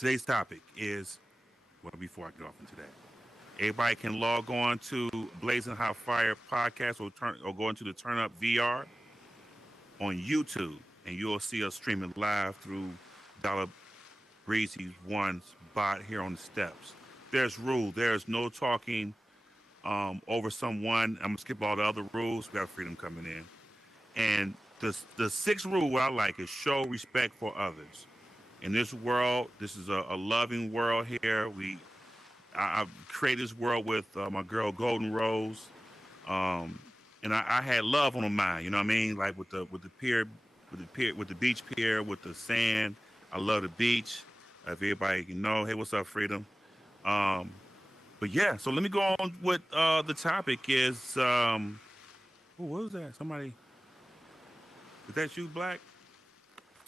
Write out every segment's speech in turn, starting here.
Today's topic is, well, before I get off into that, everybody can log on to Blazing Hot Fire podcast or go into the Turn Up VR on YouTube, and you'll see us streaming live through Dollar Breezy's One's bot here on the steps. There's rule. There's no talking over someone. I'm gonna skip all the other rules. We have freedom coming in. And the sixth rule, what I like, is show respect for others. In this world, this is a loving world here. I created this world with my girl Golden Rose, um, and I had love on my mind. You know what I mean? Like with the pier, with the beach pier, with the sand. I love the beach. If everybody can know, hey, what's up, Freedom? Um, but yeah, so let me go on with the topic is. What was that? Somebody? Is that you, Black?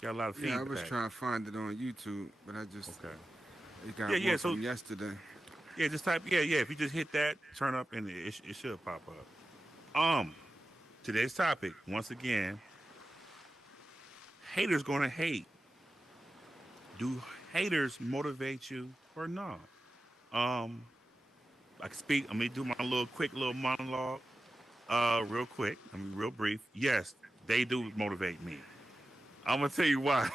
Got a lot of Yeah, I was feedback. trying to find it on YouTube, but I just Okay. it Yeah, got yeah. one So from yesterday. yeah, just type. Yeah, yeah. If you just hit that, turn up, and it should pop up. Today's topic once again: haters gonna hate. Do haters motivate you or not? Um, I can speak. I'm gonna do my little quick little monologue. Real quick. I mean, real brief. Yes, they do motivate me. I'm gonna tell you why.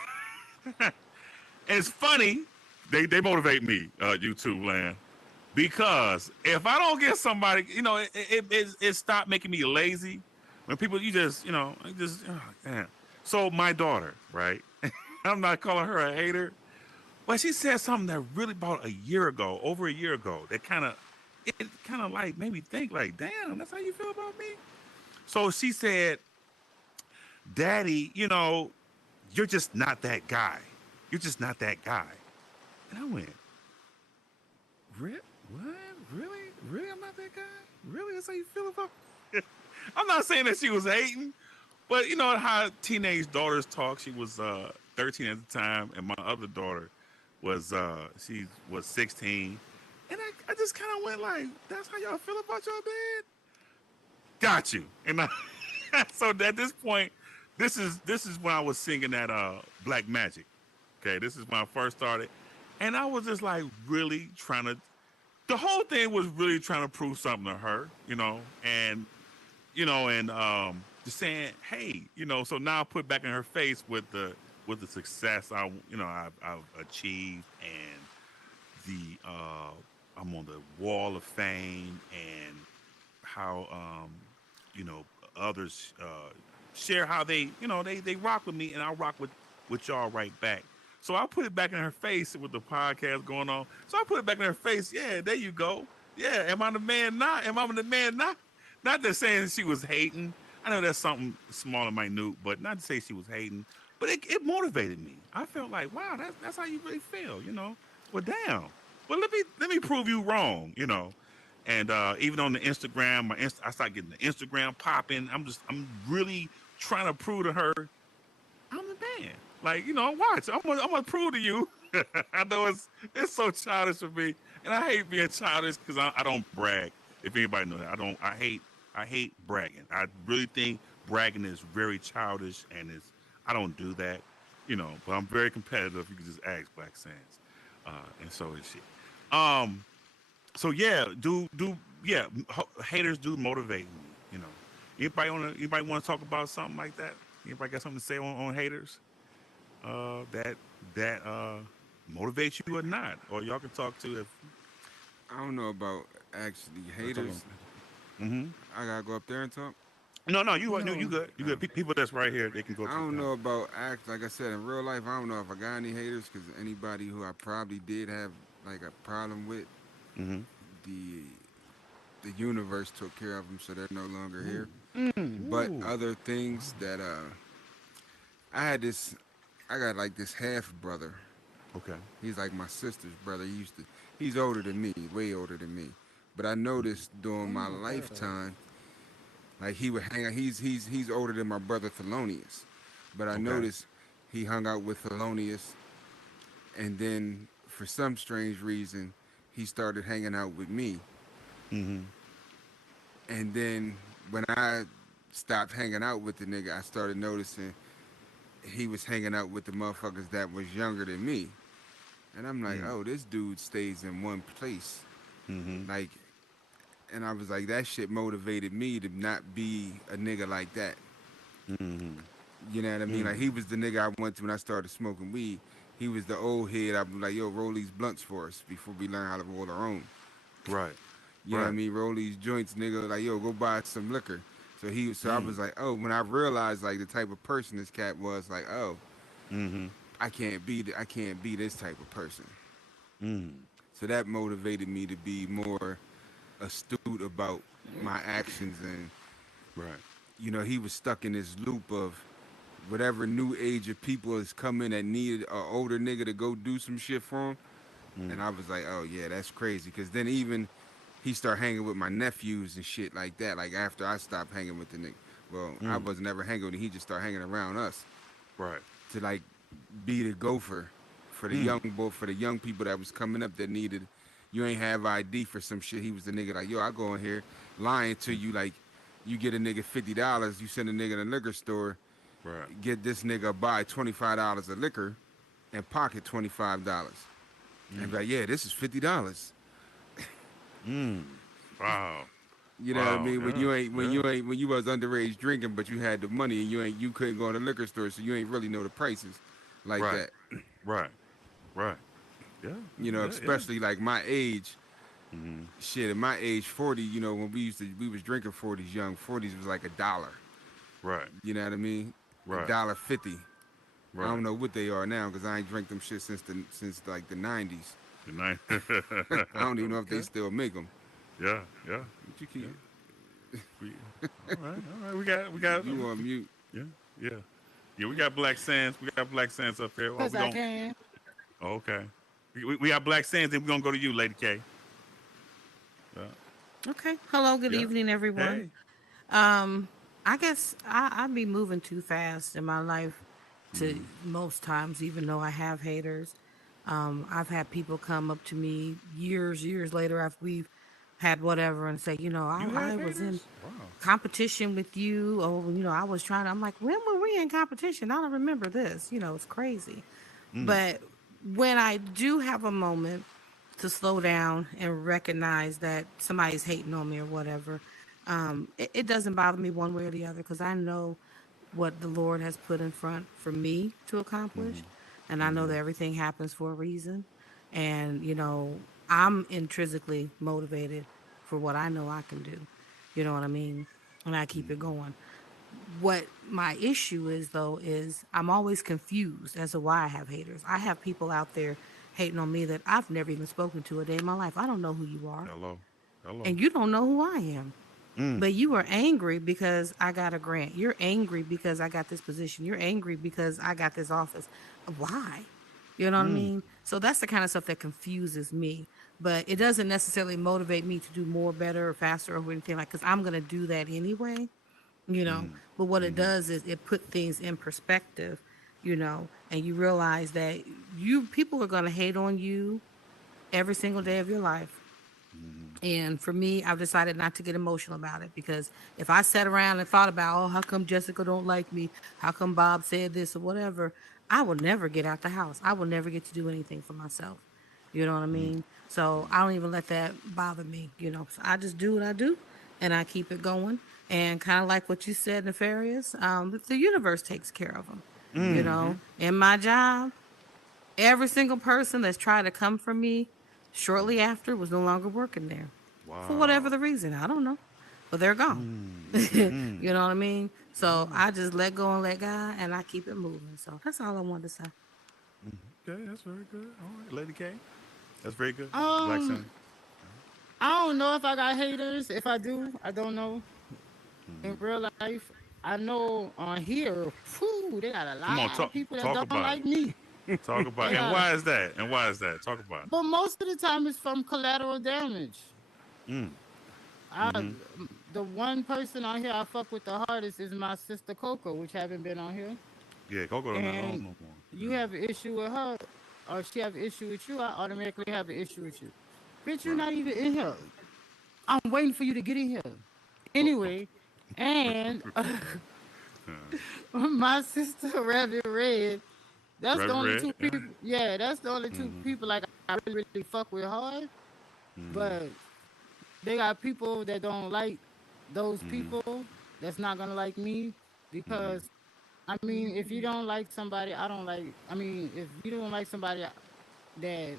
And it's funny. They motivate me. YouTube land. Because if I don't get somebody, it stopped making me lazy. When people, you just, damn. So my daughter, right? I'm not calling her a hater, but she said something that really about a year ago, over a year ago, that it kind of like made me think, like, damn, that's how you feel about me. So she said, "Daddy, you're just not that guy. You're just not that guy." And I went, "What? Really? Really? I'm not that guy? Really? That's how you feel about me?" I'm not saying that she was hating, but you know how teenage daughters talk. She was 13 at the time, and my other daughter she was 16. And I just kind of went like, "That's how y'all feel about your dad?" Got you. And so at this point, this is when I was singing that Black Magic. Okay, this is when I first started, and I was just like really trying to. The whole thing was really trying to prove something to her, and just saying, hey, so now I put back in her face with the success I've achieved, and the I'm on the wall of fame, and how you know others share how they rock with me, and I rock with y'all right back. So I put it back in her face with the podcast going on. So I put it back in her face. Yeah, there you go. Yeah, am I the man not? Am I the man not? Not that saying she was hating. I know that's something small and minute, but not to say she was hating. But it motivated me. I felt like, wow, that's how you really feel. Well, damn. Well, let me prove you wrong. And even on the Instagram, I started getting the Instagram popping. I'm really trying to prove to her I'm the man. Like, watch. I'm gonna prove to you. I know it's so childish for me, and I hate being childish because I don't brag. If anybody knows that, I don't. I hate bragging. I really think bragging is very childish, and I don't do that. But I'm very competitive. You can just ask Black Sands, and so is she. Um, so yeah, yeah, haters do motivate me. You know, anybody want to talk about something like that? Anybody got something to say on haters? That motivates you or not, or y'all can talk to if I don't know about actually we're talking. haters. Mm-hmm. I gotta go up there and talk. No, you No. good. You good. Oh. People that's right here, they can go I to the don't top. know about act like I said in real life. I don't know if I got any haters because anybody who I probably did have like a problem with, Mm-hmm. the the universe took care of them, so they're no longer here. But Ooh. other things that I had this, I got like this half brother. Okay. He's like my sister's brother. He's older than me, way older than me. But I noticed during my Oh, okay. lifetime, like he would hang out. He's older than my brother Thelonious, but I Okay. noticed he hung out with Thelonious, and then for some strange reason, he started hanging out with me. Mm-hmm. And then when I stopped hanging out with the nigga, I started noticing he was hanging out with the motherfuckers that was younger than me. And I'm like, Mm. oh, this dude stays in one place. Mm-hmm. Like, and I was like, that shit motivated me to not be a nigga like that. Mm-hmm. You know what I mean? Like, Mm. he was the nigga I went to when I started smoking weed. He was the old head. I was like, yo, roll these blunts for us before we learn how to roll our own. Right. You know what I Right. mean? Roll these joints, nigga. Like, yo, go buy some liquor. So I was Mm. like, oh, when I realized like the type of person this cat was, like, oh, Mm-hmm. I can't be this type of person. Mm. So that motivated me to be more astute about my actions. And Right. he was stuck in this loop of whatever new age of people is coming that needed an older nigga to go do some shit for him. Mm. And I was like, oh yeah, that's crazy. Cause then even he started hanging with my nephews and shit like that. Like after I stopped hanging with the nigga. Well, I Mm. was never hanging with him. He just started hanging around us Right. to like be the gopher for the Mm. young people that was coming up that needed. You ain't have ID for some shit. He was the nigga like, yo, I go in here lying to you like, you get a nigga $50. You send a nigga to the liquor store, Right. get this nigga buy $25 of liquor, and pocket $25, and Mm. be like, yeah, this is $50. Mm. Wow. You know what I Wow. mean? Yeah. Yeah. When you was underage drinking, but you had the money and you couldn't go to the liquor store, so you ain't really know the prices like Right. that. Right. Right. Yeah. Yeah. Yeah. Especially like my age. Mm-hmm. Shit, at my age, 40. When we was drinking 40s young. 40s was like $1. Right. You know what I mean? a Right. dollar 50. I Right. don't know what they are now because I ain't drank them shit since like the 90s. Good night. I don't even know if they Okay. still make them. Yeah. Yeah. But you Yeah. keep We, all right. All right. We got. you on mute. Yeah. Yeah. Yeah. We got Black Sands. We got Black Sands up here. Oh, Yes, we I going can. oh, okay. We got Black Sands, and we're gonna go to you, Lady K. Yeah. Okay. Hello, good Yeah. evening, everyone. Hey. Um, I guess I be moving too fast in my life to Mm-hmm. most times, even though I have haters. I've had people come up to me years later after we've had whatever and say, You I have was in haters? Wow. competition with you, or I was trying to. I'm like, when were we in competition? I don't remember this. It's crazy. Mm. But when I do have a moment to slow down and recognize that somebody's hating on me or whatever, it doesn't bother me one way or the other because I know what the Lord has put in front for me to Mm-hmm. accomplish. And I know Mm-hmm. that everything happens for a reason. And, I'm intrinsically motivated for what I know I can do. You know what I mean? And I keep it going. What my issue is though is I'm always confused as to why I have haters. I have people out there hating on me that I've never even spoken to a day in my life. I don't know who you are, Hello. Hello. and you don't know who I am. Mm. But you are angry because I got a grant. You're angry because I got this position. You're angry because I got this office. Why? You know what I Mm. mean? So that's the kind of stuff that confuses me. But it doesn't necessarily motivate me to do more, better, or faster, or anything like. Because I'm gonna do that anyway. Mm. But what it Mm-hmm. does is it put things in perspective. And you realize that people are gonna hate on you every single day of your life. Mm-hmm. And for me, I've decided not to get emotional about it because if I sat around and thought about, oh, how come Jessica don't like me? How come Bob said this or whatever? I will never get out the house. I will never get to do anything for myself. You know what I mean? So I don't even let that bother me. So I just do what I do, and I keep it going. And kind of like what you said, Nefarious, the universe takes care of them. Mm. In my job, every single person that's tried to come for me shortly after was no longer working there for whatever Wow. the reason. I don't know, but they're gone. Mm. You Mm. know what I mean? So Mm. I just let go and let God, and I keep it moving. So that's all I wanted to say. Okay, that's very good. All right, Lady K. That's very good. Black Um, Sands. I don't know if I got haters. If I do, I don't know. In Mm-hmm. real life, I know on here, whew, they got a Come on, lot of people that talk don't about it. like me. Talk about They it. And got, why is that? And why is that? Talk about but most of the time it's from collateral damage. it. Mm. I, Mm-hmm. the one person on here I fuck with the hardest is my sister Coco, which haven't been on here. Yeah, Coco not on And no more. you have an issue with her, or she have an issue with you, I automatically have an issue with you. Bitch, you're Right. not even in here. I'm waiting for you to get in here. Anyway, and my sister Rabbit Red, That's the only Red. two Yeah. people. Yeah, that's the only two Mm-hmm. people like I really fuck with hard. Mm-hmm. But they got people that don't like those Mm-hmm. people. That's not gonna like me Mm-hmm. because I mean, if you don't like somebody, I don't like. I mean, if you don't like somebody that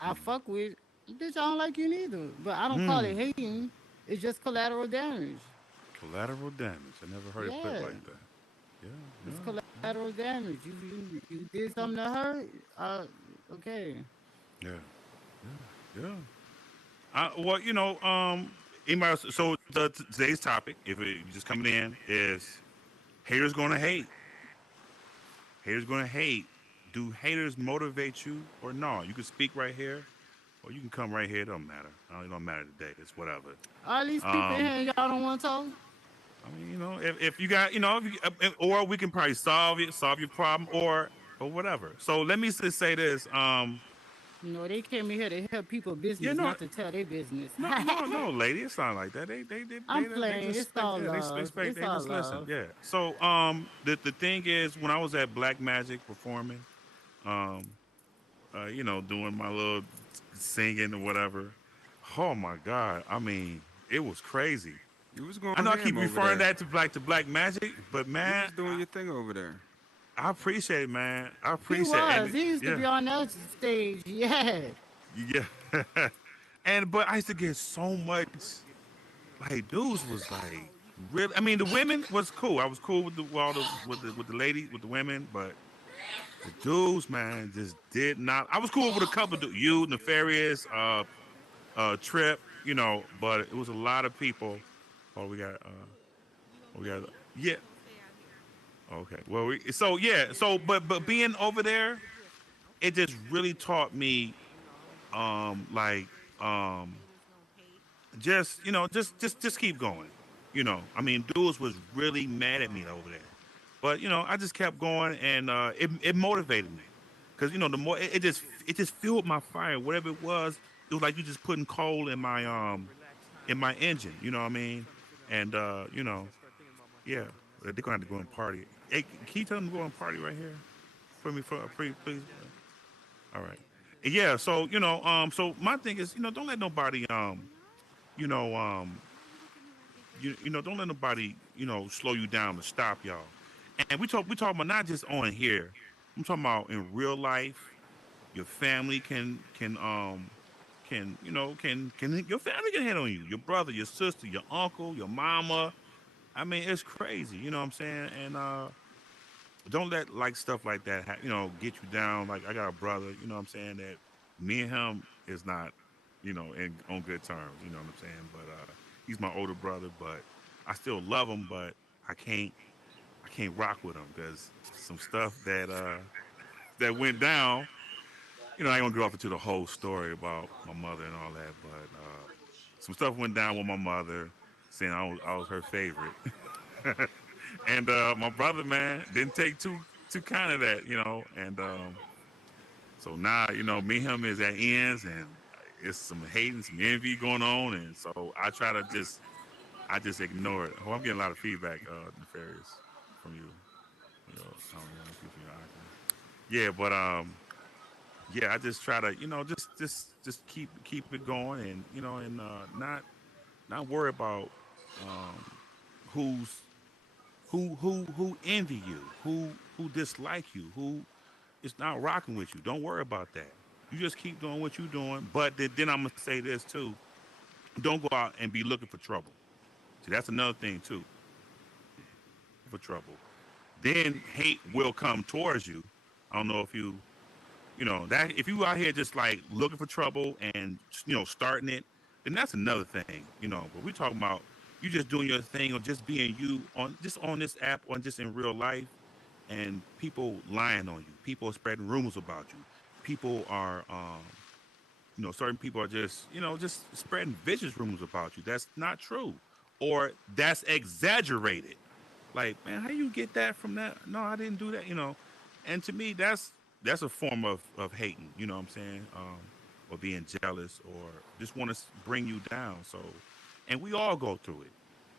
I fuck with, bitch, I don't like you neither. But I don't call Mm. it hating. It's just collateral damage. Collateral damage. I never heard it put Yeah, like that. Yeah. it's Yeah. collateral damage. You did something to her. Okay. Yeah. Yeah. Yeah. Well, anybody else, so today's topic, if you're just coming in, is haters gonna hate. Haters gonna hate. Do haters motivate you or no? You can speak right here, or you can come right here. It don't matter. It don't matter today. It's whatever. All these people in Um, here, and y'all don't want to talk. I mean, if you got, or we can probably solve your problem, or whatever. So let me just say this. You know, they came in here to help people Yeah, business, no, not to tell their business. no, lady, it's not like that. They I'm they playing. just It's expect, all yeah, love. It's they all just listen, love. yeah. So the thing is, when I was at Black Magic performing, um, doing my little singing or whatever, oh my God, I mean, it was crazy. You was I going know I ham keep over referring there. that to Black Magic, but You man, was doing your thing over there. I appreciate it, man. I He appreciate it. was. And He used to yeah, be on that stage. Yeah. yeah. And but I used to get so much. Like dudes was like really. I mean, the women was cool. I was cool with the ladies, with the women, but the dudes, man, just did not. I was cool with a couple of you, Nefarious, Trip, but it was a lot of people. Oh, we got, yeah. Okay. Well, but being over there, it just really taught me, like, just keep going. I mean, dudes was really mad at me over there, but I just kept going, and it motivated me, because the more it just fueled my fire. Whatever it was like you just putting coal in my engine. You know what I mean? And yeah, they're gonna have to go and party. Hey, can you tell them to go and party right here for me, please? All right. Yeah. So so my thing is, don't let nobody you know um don't let nobody, slow you down to stop y'all. And we talking about not just on here. I'm talking about in real life. Your family can your family can hit on you. Your brother, your sister, your uncle, your mama. I mean, it's crazy. You know what I'm saying? And don't let like stuff like that get you down. Like I got a brother. You know what I'm saying, that me and him is not on good terms. You know what I'm saying? But he's my older brother, but I still love him. But I can't I can't rock with him because some stuff that went down. I ain't gonna go off into the whole story about my mother and all that, but some stuff went down with my mother, saying I was her favorite. And my brother, man, didn't take too kind of that, and so now, me and him is at ends, and it's some hating, some envy going on, and so I just ignore it. Oh, I'm getting a lot of feedback, Nefarious, from you. I don't know if you're yeah, but yeah, I just try to, just keep it going, and and not worry about um, who's who envy you, who dislike you, who is not rocking with you. Don't worry about that. You just keep doing what you're doing. But then I'm gonna say this too: don't go out and be looking for trouble. See, that's another thing too. For trouble, then hate will come towards you. I don't know if that if you out here just like looking for trouble and starting it, then that's another thing. But we talking about you just doing your thing or just being you on this app or just in real life, and people lying on you. People are spreading rumors about you. People are certain people are just spreading vicious rumors about you. That's not true, or that's exaggerated. Like, man, how you get that from that? No, I didn't do that. And to me, that's a form of hating. You know what I'm saying? Or being jealous, or just want to bring you down. So, and we all go through it.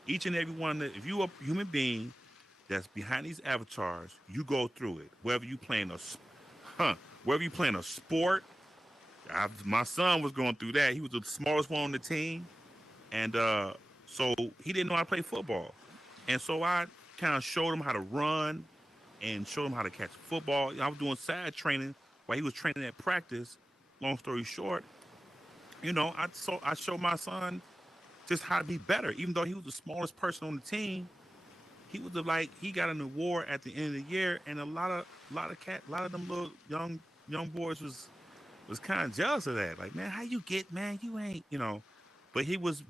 Each and every one. If you a human being, that's behind these avatars. You go through it. Whether you playing a sport. My son was going through that. He was the smallest one on the team, and so he didn't know how to play football. And so I kind of showed him how to run and showed him how to catch football. I was doing side training while he was training at practice. Long story short, I showed my son just how to be better. Even though he was the smallest person on the team, he got an award at the end of the year, and a lot of them little young boys was kind of jealous of that. Like, man, how you get, man? You ain't, But he was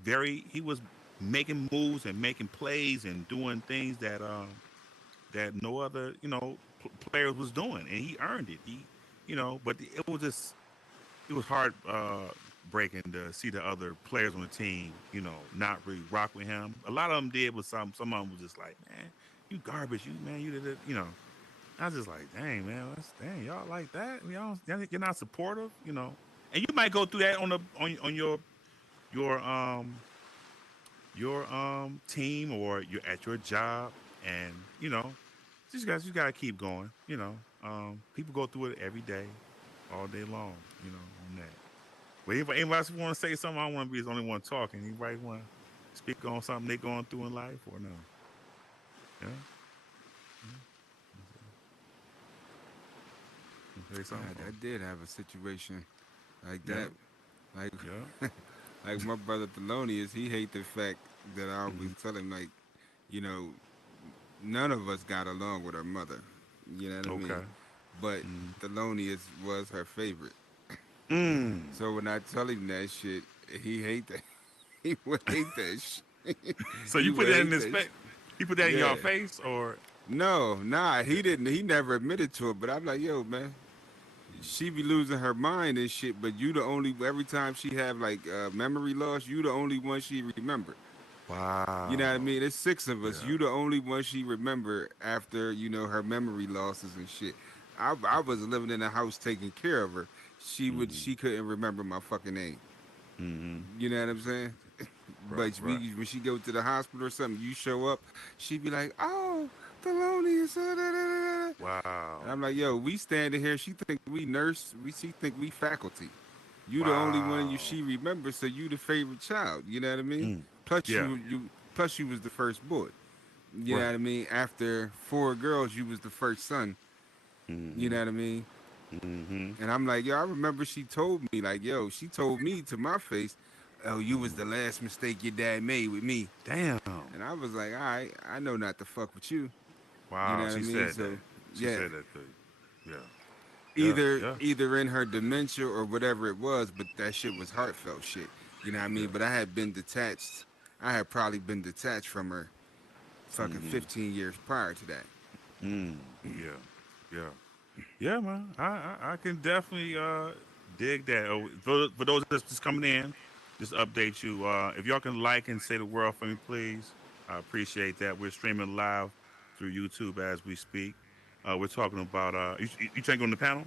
making moves and making plays and doing things that no other, players was doing, and he earned it. But it was hard breaking to see the other players on the team, not really rock with him. A lot of them did, but some of them was just like, man, you garbage, you did it. I was just like, dang, man, dang, y'all like that? You're not supportive, And you might go through that on your team, or you're at your job, and just gotta keep going. People go through it every day, all day long. On that. But anybody else want to say something? I don't want to be the only one talking. Anybody want to speak on something they going through in life, or no? Yeah. Say something. I did have a situation like Yeah. that. Like, Yeah. like my brother Thelonious, he hate the fact that I always Mhm. tell him, like, you know, none of us got along with her mother. You know what I mean? Okay. But Mm. Thelonious was her favorite. Mm. So when I tell him that shit, he hate that. He would hate that shit. So He you put would that in hate his that face? shit. You put that in Yeah. your face, or No, nah, he didn't. He never admitted to it. But I'm like, yo, man, she be losing her mind and shit. But you the only. Every time she have like memory loss, you the only one she remember. You know what I wow? mean? There's six of us. Yeah. You the only one she remember after her memory losses and shit. I was living in a house taking care of her. Mm-hmm. She couldn't remember my fucking name. Mm-hmm. You know what I'm saying? Right. But Right. when she go to the hospital or something, you show up, she be like, "Oh, Thelonious." And Wow. I'm like, "Yo, we standing here. She think we nurse. She think we faculty. You the only one Wow. she remembers, so you the favorite child. You know what I mean? Mm. Plus Yeah. plus you was the first boy. You know Right. what I mean? After four girls, you was the first son. You Mm-hmm. know what I mean? Mm-hmm. And I'm like, yo, I remember she told me, like, yo, she told me to my face, oh, you was Mm-hmm. the last mistake your dad made with me. Damn. And I was like, all right, I know not to fuck with you. You know Wow. what I She mean? said that. So, She yeah, said that to you. Yeah. Yeah. Yeah. either in her dementia or whatever it was, but that shit was heartfelt shit. You know what I Yeah. mean? But I had been detached. I had probably been detached from her fucking Mm-hmm. 15 years prior to that. Mm. Yeah. Yeah. Yeah, man. I can definitely dig that. Oh, for those that's just coming in, just update you. If y'all can like and say the word for me, please. I appreciate that. We're streaming live through YouTube as we speak. We're talking about you trying to go on the panel?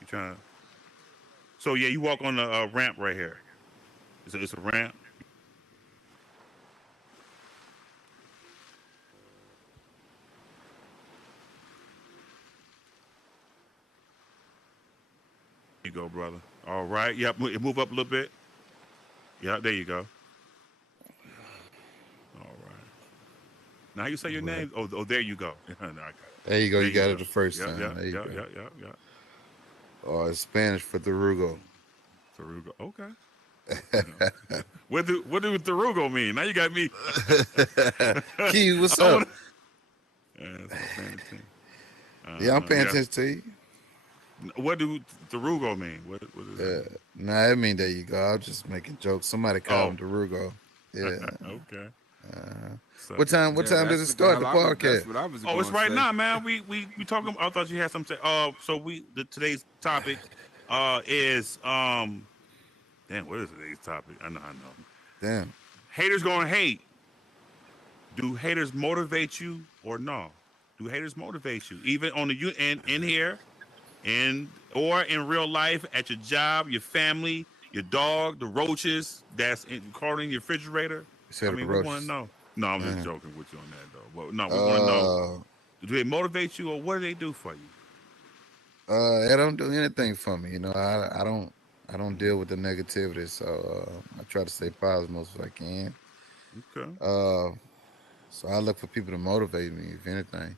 You trying to? So yeah, you walk on the ramp right here. It's a ramp. There you go, brother. All right. Yep. Move up a little bit. Yeah. There you go. All right. Now how you say your Right. name? Oh, there you go. No, I got it. There you go. There You you got it go. the first Yeah, yeah, time. There you yeah, go. yeah, yeah, yeah. Oh, it's Spanish for Darugo. Tarugo. Okay. What do Tarugo mean? Now you got me. Key, what's I up? want. Yeah, so paying attention. Yeah, I'm paying Yeah. attention to you. What do Tarugo mean? What does that Yeah. mean? Nah, I mean there you go. I'm just making jokes. Somebody called Oh. him Darugo. Yeah. Okay. What So. time? What Yeah, time does it that's what the start? hell The that's podcast? what I was Oh, it's going to right say. now, man. We talking. I thought you had something. So today's topic, is Damn, what is today's topic? I know. Damn. Haters gonna hate. Do haters motivate you or no? Do haters motivate you even on the you in here or in real life at your job, your family, your dog, the roaches that's crawling in your refrigerator? You I said the mean, we want to roaches. know. No, I'm just Man. joking with you on that though. But no, we want to know: Uh, do they motivate you, or what do they do for you? they don't do anything for me. I don't deal with the negativity, so I try to stay positive most as I can. Okay. Uh, so I look for people to motivate me, if anything.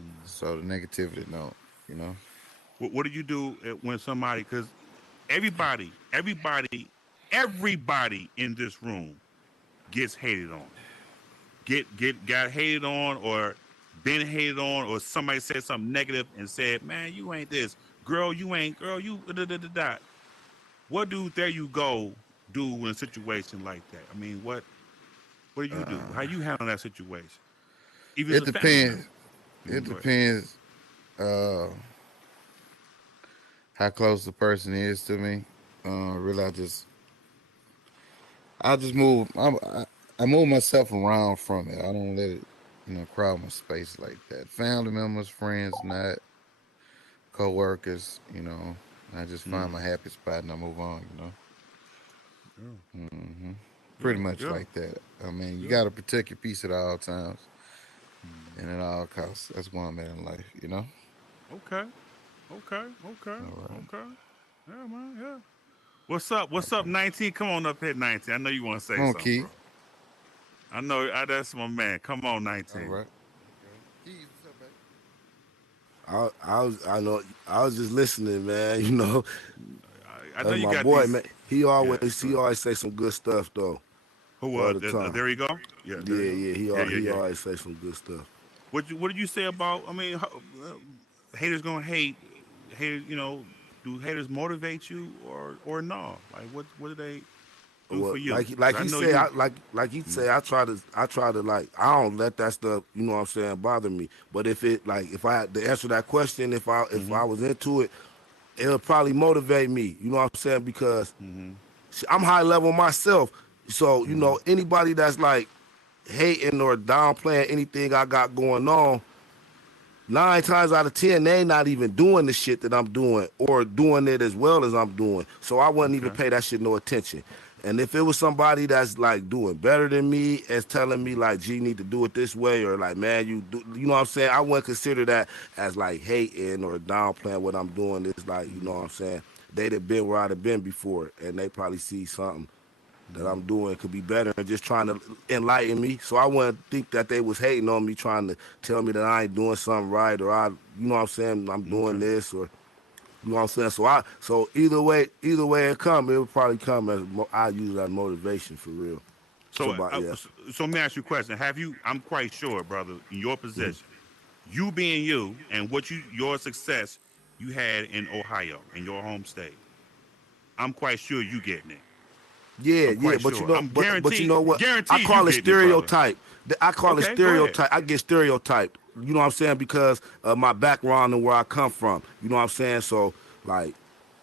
Mm. So the negativity, no, you know. What do you do when somebody? Because everybody in this room gets hated on. Got hated on, or been hated on, or somebody said something negative and said, "Man, you ain't this girl. You ain't girl. You da da da da." What do there you go do in a situation like that? I mean, what do you do? Uh, How you handle that situation? Even as it a family member. depends. It Go ahead. depends uh, how close the person is to me. Really, I just move. I move myself around from it. I don't let it, crowd my space like that. Family members, friends, not co-workers. I just find Mm. my happy spot and I move on. Yeah, Hmm yeah, Pretty much yeah, like that. I mean, you yeah. got to protect your peace at all times Mm. and at all costs. That's one man in life. Okay, okay, okay, All right. okay. Yeah, man. Yeah. What's up? What's up, 19? Come on up here, 19. I know you want to Come say on, something, Key. bro. I know that's my man. Come on, All 19. right. Okay. Keys, what's up, baby? I was just listening, man. I know That's you my got boy, these. man. He Yeah, always go he ahead. always say some good stuff though, Who all was? the time. There you go. Yeah, there you Yeah, go. yeah. Yeah, yeah, He yeah, yeah. always say some good stuff. What did you say about? I mean, haters gonna hate. Haters, do haters motivate you or no? Like, what do they do Well, for you? like Because I he know said, you. like he Mm, say, I try to like I don't let that stuff, you know what I'm saying, bother me. But if I had to answer that question, if mm-hmm. I was into it, it would probably motivate me. You know what I'm saying? Because Mm-hmm. I'm high level myself. So, Mm-hmm. anybody that's like hating or downplaying anything I got going on, 9 times out of 10, they ain't not even doing the shit that I'm doing or doing it as well as I'm doing. So I wouldn't even Okay. pay that shit no attention. And if it was somebody that's like doing better than me, as telling me like, "G, you need to do it this way," or like, "Man, you do," you know what I'm saying? I wouldn't consider that as like hating or downplaying what I'm doing. It's like, you know what I'm saying? They'd have been where I'd have been before, and they probably see something that Mm-hmm. I'm doing could be better and just trying to enlighten me. So I wouldn't think that they was hating on me, trying to tell me that I ain't doing something right or you know what I'm saying, I'm doing Okay. this or you know what I'm saying. So either way it come, it would probably come as I use that motivation for real. So, Somebody, yeah. so let me ask you a question. Have you? I'm quite sure, brother, in your position, you being you, and your success you had in Ohio, in your home state. I'm quite sure you getting it. Yeah, I'm yeah, quite but sure. I'm you guaranteed, know what? I guaranteed you call it getting it, brother. stereotype. I call it Okay, go ahead. stereotype. I get stereotyped. You know what I'm saying? Because of my background and where I come from. You know what I'm saying? So like,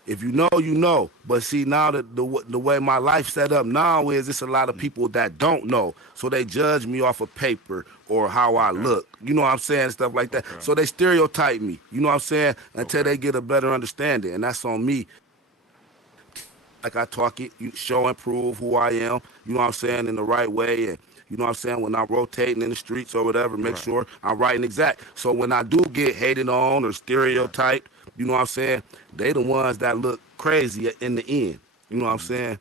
if you know, you know. But see, now that the way my life set up now is, it's a lot of Mm, people that don't know, so they judge me off of paper or how I okay, look. You know what I'm saying? Stuff like that. okay, So they stereotype me. You know what I'm saying? Until okay, they get a better understanding, and that's on me like I talk it, you show and prove who I am, you know what I'm saying, in the right way. And you know what I'm saying, when I'm rotating in the streets or whatever, make right, sure I'm right and exact. So when I do get hated on or right, stereotyped, you know what I'm saying, they the ones that look crazy in the end. You know what I'm mm, saying?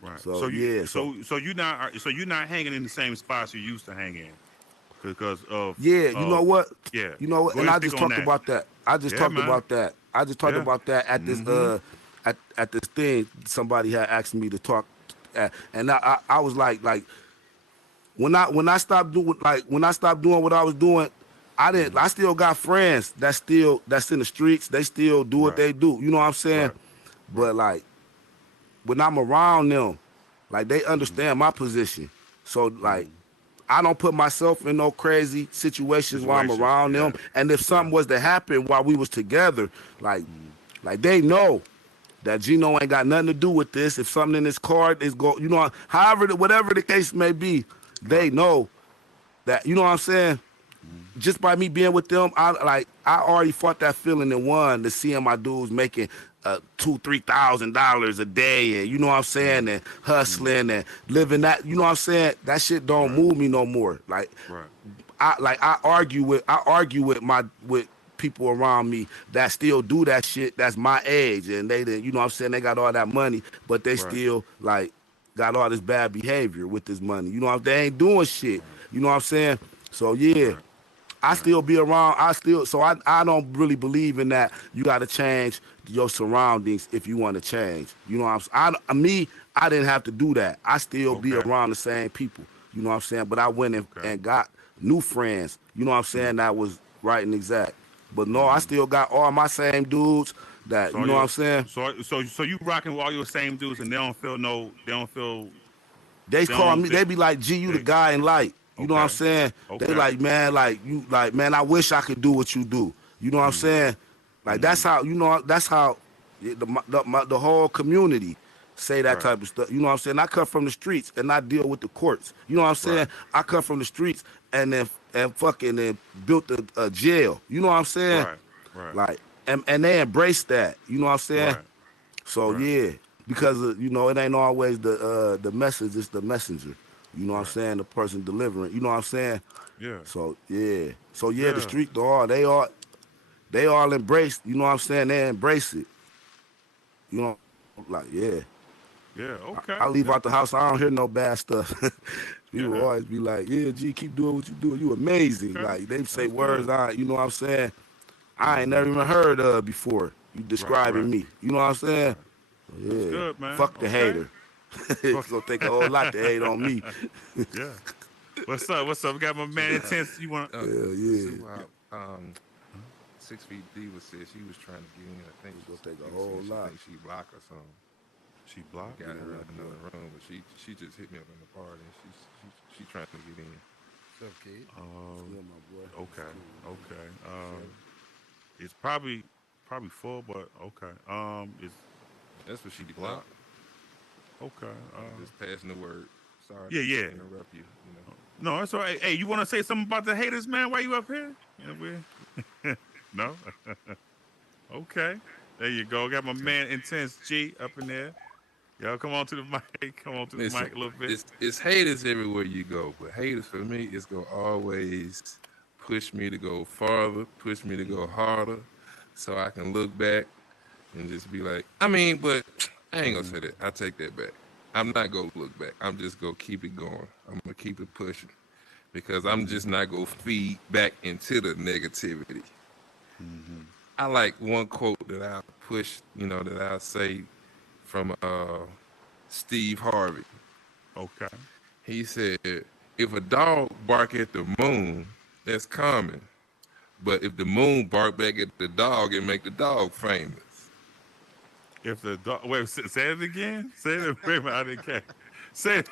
right. So So you, yeah, so so you're not hanging in the same spots you used to hang in because yeah, of yeah. Go and ahead, I speak just on talked that. about that. Yeah, man. I just talked Yeah. about that at this Mm-hmm. at this thing somebody had asked me to talk at, and I was like when I stopped doing what I was doing, Mm-hmm. I still got friends that's in the streets. They still do what Right. they do. You know what I'm saying? Right. Right. But like when I'm around them, like they Mm-hmm. understand my position. So like Mm-hmm. I don't put myself in no crazy situations while I'm Situations. around them. Yeah. And if Yeah. something was to happen while we was together, like Mm-hmm. they know that Gino ain't got nothing to do with this. If something in his card is whatever the case may be, Right. they know that, you know what I'm saying? just by me being with them, I already fought that feeling and won to seeing my dudes making $2,000-3,000 a day, and you know what I'm saying, and hustling and living that. You know what I'm saying? That shit don't Right. move me no more. Like Right. I argue with people around me that still do that shit. That's my age, and you know what I'm saying, they got all that money, but they Right. still like got all this bad behavior with this money. You know what I'm, they ain't doing shit. Right. You know what I'm saying? So yeah. Right. I Right. still be around. I don't really believe in that. You got to change your surroundings if you want to change. You know what I'm saying? I didn't have to do that. I still be Okay. around the same people. You know what I'm saying? But I went Okay. and got new friends. You know what I'm Mm. saying? That was right and exact. But no, I Mm-hmm. still got all my same dudes that, So you know what I'm you saying? so you rocking with all your same dudes, and they don't feel They they call don't me. They be like, "G, you the they guy in light." You know what I'm okay. saying? They Okay. like, man, like you, like man. I wish I could do what you do. You know what I'm Mm. saying? Like that's Mm-hmm. how you know. That's how the whole community say that Right. type of stuff. You know what I'm saying? I come from the streets and I deal with the courts. You know what I'm saying? Right. I come from the streets and fucking built a jail. You know what I'm saying? Right. Right. Like and they embrace that. You know what I'm saying? Right. So Right. yeah, because you know it ain't always the message, it's the messenger. You know what I'm Right. saying? The person delivering. You know what I'm saying? Yeah. So yeah, the Yeah. street dog, they all embrace. You know what I'm saying? They embrace it. You know, like yeah. Yeah. Okay. I leave That. out the house, I don't hear no bad stuff. People Yeah. always be like, yeah, G, keep doing what you doing. You amazing. Okay. Like they say That's words good. you know what I'm saying? I ain't Mm-hmm. never even heard of before. You Right. describing Right. me. You know what I'm saying? Right. That's Yeah. good, man. Fuck the Okay. hater. Fuck. It's gonna take a whole lot to hate on me. Yeah. What's up? What's up? We got my Chill man out. intense. You want? Hell So yeah. um 6 Feet Diva said she was trying to get in. I think It's gonna take she a was whole saying she lot. thinks she blocked or something. She We blocked? got her Yeah, in boy. another room, but she just hit me up in the party and she trying to get in. What's up, kid? What's Um. good, my boy? What's Okay. good, man? Okay. Chilling. It's probably full, but okay. It's That's what she blocked. thought. Okay. Just passing the word. Sorry Yeah. Yeah. to interrupt you. You know. No, that's all right. Hey, you want to say something about the haters, man? Why you up here? Yeah, no. Okay. There you go. Got my man Intense G up in there. Y'all come on to the mic. Come on to the Listen, mic a little bit. it's haters everywhere you go, but haters for me is gonna always push me to go farther, push me to go harder, so I can look back and just be like, I mean, but I ain't gonna Mm-hmm. say that. I take that back. I'm not gonna look back. I'm just gonna keep it going. I'm gonna keep it pushing because I'm just not gonna feed back into the negativity. Mm-hmm. I like one quote that I push, that I say from Steve Harvey. Okay. He said, "If a dog bark at the moon, that's common. But if the moon bark back at the dog, it make the dog famous." If the dog, wait, say it again. Say it. Wait a minute, I didn't catch. Say it.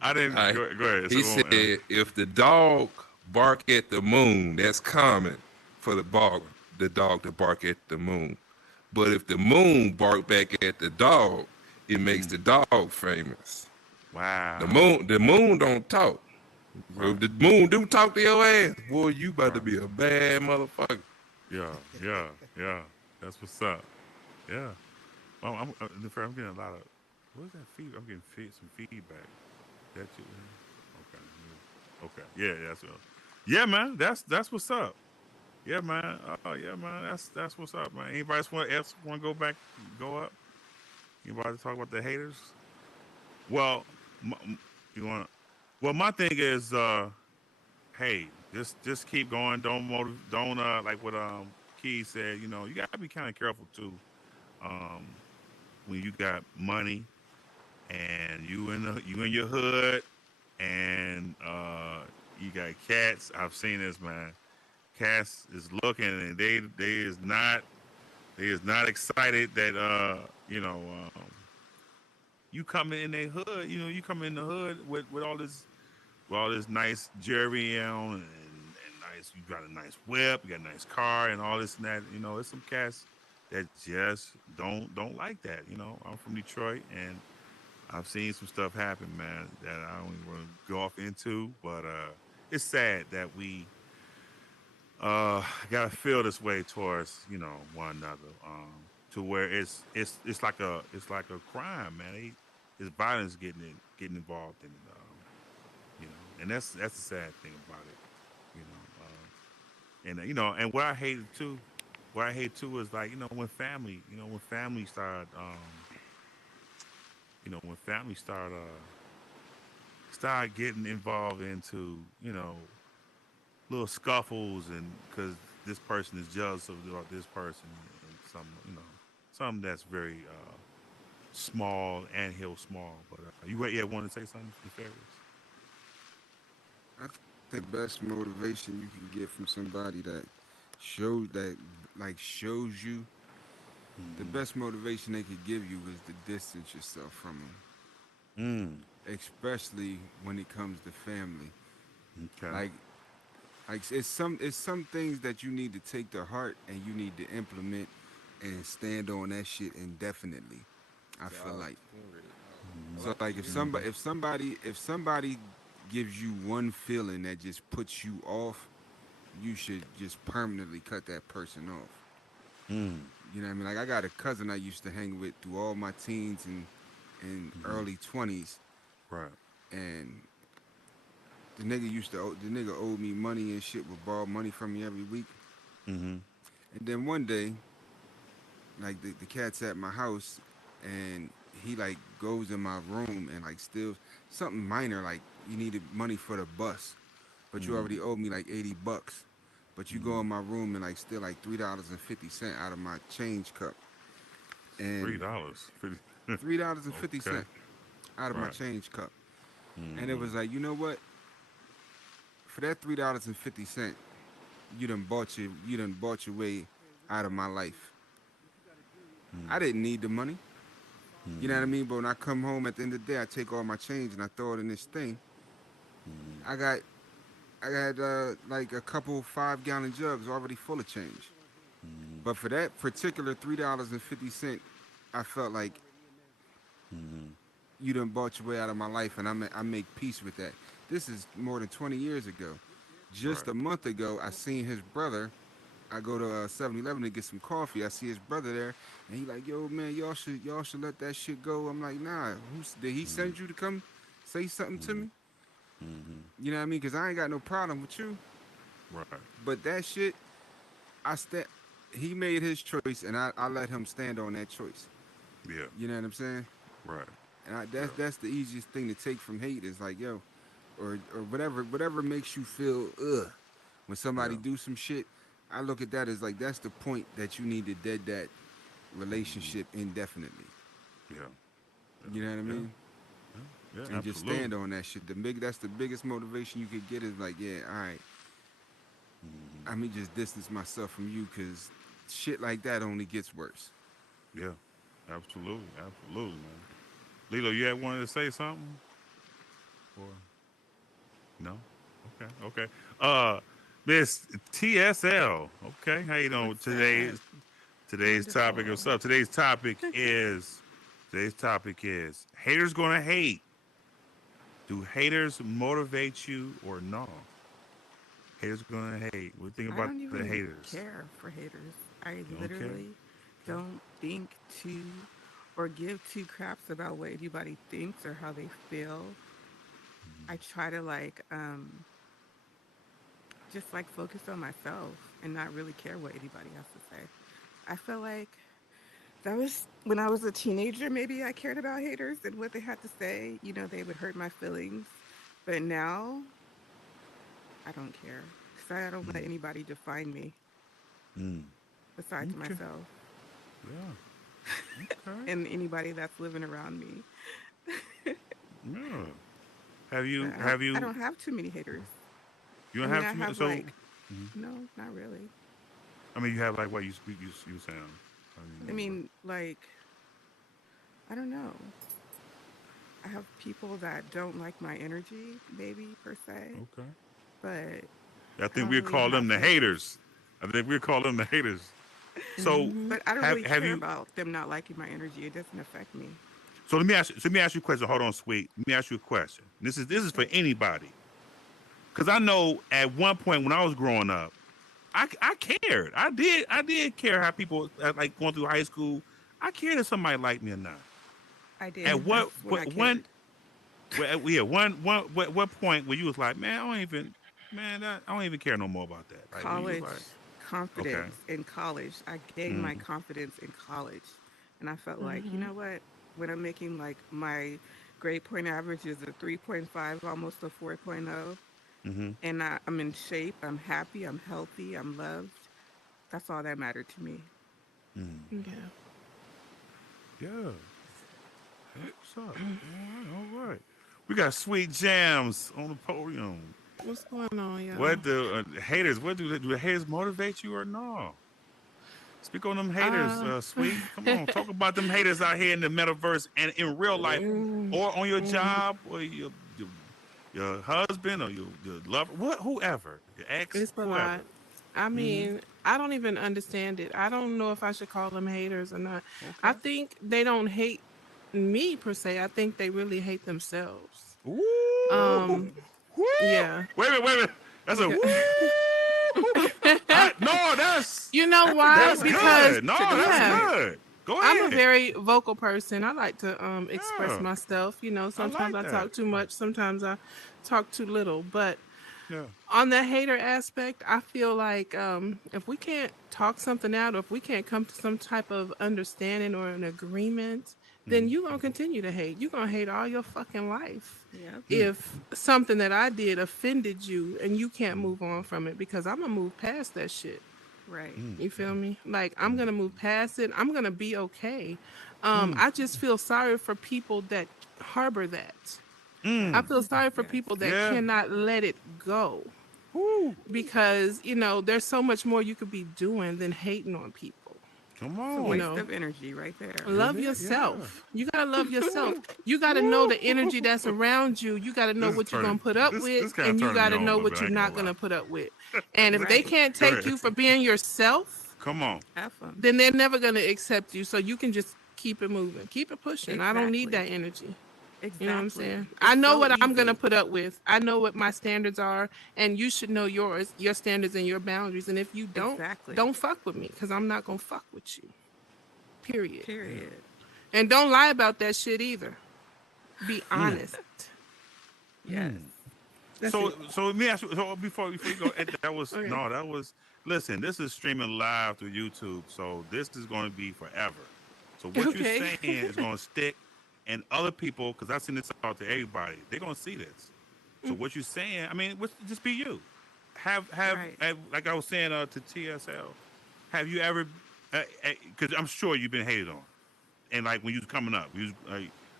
I All didn't. right. Go ahead. He said, "If the dog bark at the moon, that's common for the dog to bark at the moon. But if the moon bark back at the dog, it makes Mm, the dog famous. The wow. moon, the moon don't talk. So if Right. the moon do talk to your ass, boy, you about to Right. be a bad motherfucker." Yeah. Yeah. Yeah. That's what's up. Yeah. I'm getting a lot of. What's that feed? I'm getting some feedback. That you. Okay. Yeah. Okay. Yeah. That's what. Yeah, man. That's what's up. Yeah, man. Oh, yeah, man. That's what's up, man. Anybody else want to go back, go up? Anybody talk about the haters? Well, you want to? Well, my thing is, hey, just keep going. Don't like what Key said. You gotta be kind of careful too. Um, when you got money and you in your hood and you got cats. I've seen this, man. Cats is looking and they is not excited that you come in their hood. You come in the hood with all this nice jewelry on and nice. You got a nice whip, you got a nice car, and all this and that. There's some cats that just don't like that. I'm from Detroit, and I've seen some stuff happen, man, that I don't even want to go off into, but it's sad that we gotta feel this way towards one another. To where it's like a crime, man. It's violence getting involved in it. And that's the sad thing about it. And what I hated too, what I hate too is like when family start when family start getting involved into little scuffles, and because this person is jealous of this person, and something that's very small and hill small. But you want to say something, Nefarious? I think the best motivation you can get from somebody that shows you the Mm-hmm. best motivation they could give you is to distance yourself from them, Mm. especially when it comes to family. Okay. Like it's some things that you need to take to heart and you need to implement and stand on that shit indefinitely. I feel like Mm-hmm. so like if Mm-hmm. somebody gives you one feeling that just puts you off, you should just permanently cut that person off. Mm. You know what I mean? Like I got a cousin I used to hang with through all my teens and Mm-hmm. early 20s, Right. and the nigga owed me money and shit, would borrow money from me every week. Mm-hmm. And then one day, like the cat's at my house, and he like goes in my room and like steals something minor, like you needed money for the bus, but you Mm-hmm. already owed me like $80. But you go Mm-hmm. in my room and like steal like $3.50 out of my change cup, and $3. Okay. $3.50 out of my Right. change cup. And it Mm-hmm. was like, you know what? For that $3.50, you done bought your way out of my life. I didn't need the money. You know what I Mm-hmm. mean? But when I come home at the end of the day, I take all my change and I throw it in this thing. Mm-hmm. I got I had like a couple 5-gallon jugs already full of change. Mm-hmm. But for that particular $3.50, I felt like Mm-hmm. you done bought your way out of my life, and I make peace with that. This is more than 20 years ago. Just Right. a month ago, I seen his brother. I go to 7-Eleven to get some coffee. I see his brother there, and he like, yo, man, y'all should let that shit go. I'm like, nah. Did he Mm-hmm. send you to come say something to Mm-hmm. me? Mm-hmm. You know what I mean? Cause I ain't got no problem with you. Right. But that shit, I sta he made his choice, and I let him stand on that choice. Yeah. You know what I'm saying? Right. And Yeah. that's the easiest thing to take from hate is like, yo, or whatever makes you feel when somebody Yeah. do some shit. I look at that as like that's the point that you need to dead that Mm-hmm. relationship indefinitely. Yeah. Yeah. You know what I Yeah. mean? Yeah. And just Absolutely. stand on that shit. That's the biggest motivation you could get is like, yeah, all right. Mm-hmm. I mean, just distance myself from you because shit like that only gets worse. Yeah. Absolutely. Absolutely, man. Lilo, you had wanted to say something? Or no? Okay. Okay. Uh, Miss TSL. Okay. How you doing? What's that? Today's topic Wonderful. is up. Today's topic is haters gonna hate. Do haters motivate you or no? Haters gonna hate. What do you think I about don't the even haters? care for haters. I You don't care? literally Okay. don't think to or give two craps about what anybody thinks or how they feel. I try to just like focus on myself and not really care what anybody has to say. I feel like that was when I was a teenager, maybe I cared about haters and what they had to say. You know, they would hurt my feelings. But now I don't care because I don't let Mm. anybody define me Mm. besides Okay. myself Yeah. Okay. and anybody that's living around me. Yeah. Have But you I don't have I you don't have too many haters. you I don't mean, have I too many? have So like mhm. no, not really. I mean, you have like what you sound. I I mean, mean, like I don't know. I have people that don't like my energy, maybe per se, okay. but I I think don't we really call them have the haters. haters. I think we call them the haters. So Mm-hmm. But I don't have really have care you? about them not liking my energy. It doesn't affect me. So let me ask you. So let me ask you a question. Hold on, sweet. Let me ask you a question. This is for Okay. anybody. because I know at one point when I was growing up, I cared. I did care how people like going through high school. I cared if somebody liked me or not. I did. At Mhm. That's when I cared. yeah, what point where you was like, man, I don't even care no more about that. Like when you was College like, okay, confidence in college. I gained my mm, confidence in college. And I felt like, you Mhm. know what? When I'm making like my grade point average is a 3.5, almost a 4.0, mm-hmm, and I'm in shape, I'm happy, I'm healthy, I'm loved. That's all that mattered to me. mm, Yeah. yeah, that's what's up. All right. We got Sweet Jams on the podium. What's going on, y'all? What the haters? What do the haters motivate you or no? Speak on them haters, Uh, Sweet. Come on, talk about them haters out here in the metaverse and in real life, or on your mhm. job, or your husband, or your lover, whoever, your ex, It's a whoever. lot. I Mm-hmm. mean, I don't even understand it. I don't know if I should call them haters or not. I Okay. think they don't hate me per se. I think they really hate themselves. Ooh. Um, Woo. yeah. Wait a minute. That's a Because woo. No, you know That's a why? good that's one. Because good. No, That's a good that's yeah, one. good. Go I'm a ahead. very vocal person. I like to express Yeah, myself. You know, I sometimes like I that. talk too much, sometimes I talk too little. But Yeah. on the hater aspect, I feel like if we can't talk something out, or if we can't come to some type of understanding or an agreement, then Mm-hmm. you're gonna continue to hate. You're gonna hate all your fucking life. Yep. If something that I did offended you and you can't Mm-hmm. move on from it, because I'm gonna move past that shit. Right. You feel me? Like I'm gonna move past it. I'm gonna be okay. Mm-hmm. I just feel sorry for people that harbor that. I Mm. feel Yes. sorry for Yes. people that Yeah. cannot let it go, Woo. because there's so much more you could be doing than hating on people. Come It's a you on. waste know of energy right there. It love is. Yeah. yourself. You gotta love yourself. Woo. You gotta know Woo. the energy that's around you. You gotta know This is what you're turning. gonna put up This with, this kind of and you turning me gotta on a know little what bit. I you're ain't gonna not lie. gonna put up with. And if they Right. can't Go take ahead. you for being yourself, Come on. F them. then they're never gonna accept you. So you can just keep it moving, keep it pushing. I don't need Exactly. that energy. You know what I'm Exactly. saying? I It's know so what I'm gonna easy. put up with. I know what my standards are, and you should know yours, your standards and your boundaries. And if you Exactly. don't fuck with me, because I'm not gonna fuck with you. Period. Period. And don't lie about that shit either. Be Mm. honest. Yes. That's it. So let me ask you. So before you go, that was Okay. no, that was. Listen, this is streaming live through YouTube, so this is going to be forever. So what you're Okay. saying is going to stick, and other people, because I send this out to everybody, they're going to see this. So what you're saying, I mean, just be you. Right. Like I was saying to TSL, have you ever? Because I'm sure you've been hated on, and like when you was coming up, you was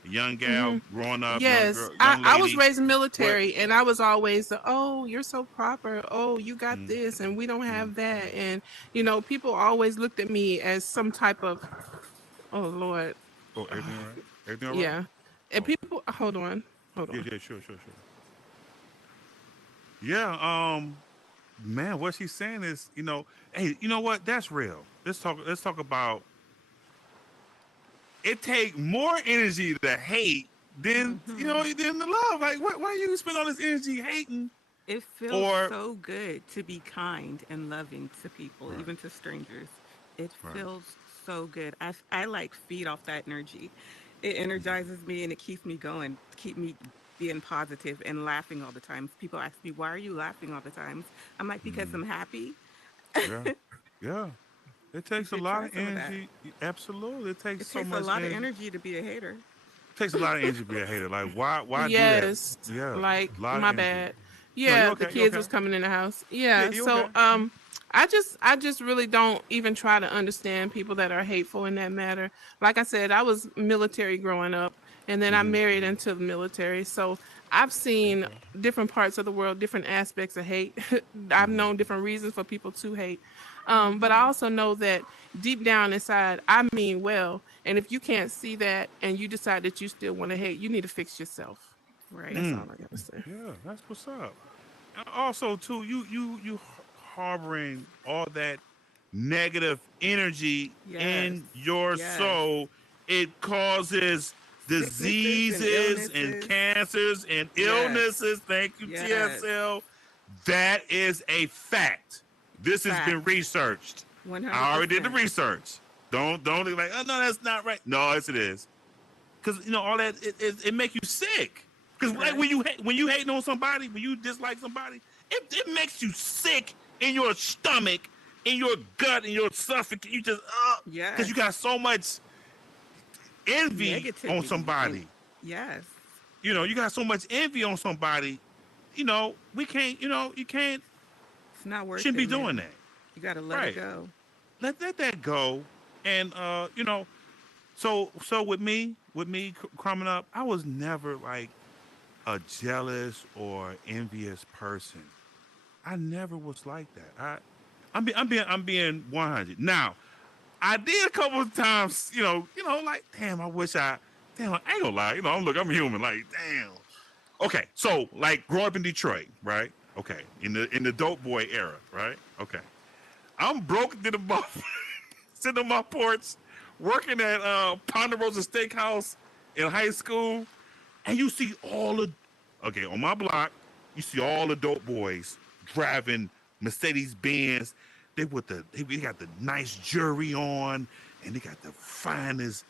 a young gal hmm growing up, young Yes, girl, I, young I was lady. raised What? military, and I was always the, oh, you're so proper. Oh, you got Mm, this, and we don't mm. have that. And, people always looked at me as some type of, oh, Lord. Oh, everything all right? Everything all right? Yeah. And Okay. people, hold on. Hold Yeah, on. yeah, sure. Yeah, man, what she's saying is, hey, you know what? That's real. Let's talk about it take more energy to hate than Hmm. than the love. Like why you spend all this energy hating It feels or so good to be kind and loving to people, right, even to strangers. It right. feels so good. I like feed off that energy. It energizes me and it keeps me going, keep me being positive and laughing all the time. People ask me, why are you laughing all the time? I'm like, because Mm, I'm happy. yeah. Yeah. It You takes a should lot try of some of that. energy. Absolutely. It takes It so takes a much lot of energy. energy to be a hater. It takes a lot of energy to be a hater. Like why do that? Yes. Yeah. Like, A lot of my energy. bad. No, you Yeah, the okay. You kids okay. was coming in the house. Yeah, Yeah. you So okay. I just really don't even try to understand people that are hateful in that matter. Like I said, I was military growing up, and then I Mm-hmm. married into the military. So I've seen Okay. different parts of the world, different aspects of hate. I've Mm-hmm. known different reasons for people to hate. But I Hmm. also know that deep down inside, I mean well. And if you can't see that and you decide that you still want to hate, you need to fix yourself. Right. That's all Mm. I gotta say. Yeah, that's what's up. Also, too, you harboring all that negative energy Yes. in your Yes. soul, it causes Sicknesses and diseases and illnesses. cancers and Yes. illnesses. Thank you, Yes. TSL. That is a fact. This has been Fact. researched. I already did the 100%. research. Don't be like, oh no, that's not right. No, yes it is. Because all that it make you sick. Because like Correct. when you hating on somebody, when you dislike somebody, it makes you sick in your stomach, in your gut, in your esophagus. You just because Yes. you got so much envy on Negativity. And somebody. yes, You got so much envy on somebody. We can't. You can't. it's not worth Shouldn't be it, doing man. that. You got to let it Right. go. Let that go. And so with me coming up, I was never like a jealous or envious person. I never was like that. I'm being 100. Now, I did a couple of times, like damn, damn, I ain't gonna lie, I'm human, like damn. Okay, so like growing up in Detroit, right? Okay, in the dope boy era, right? Okay, I'm broke to the buff, sitting on my porch, working at Ponderosa Steakhouse in high school, and you see all the okay on my block, you see all the dope boys driving Mercedes Benz. They got the nice jewelry on, and they got the finest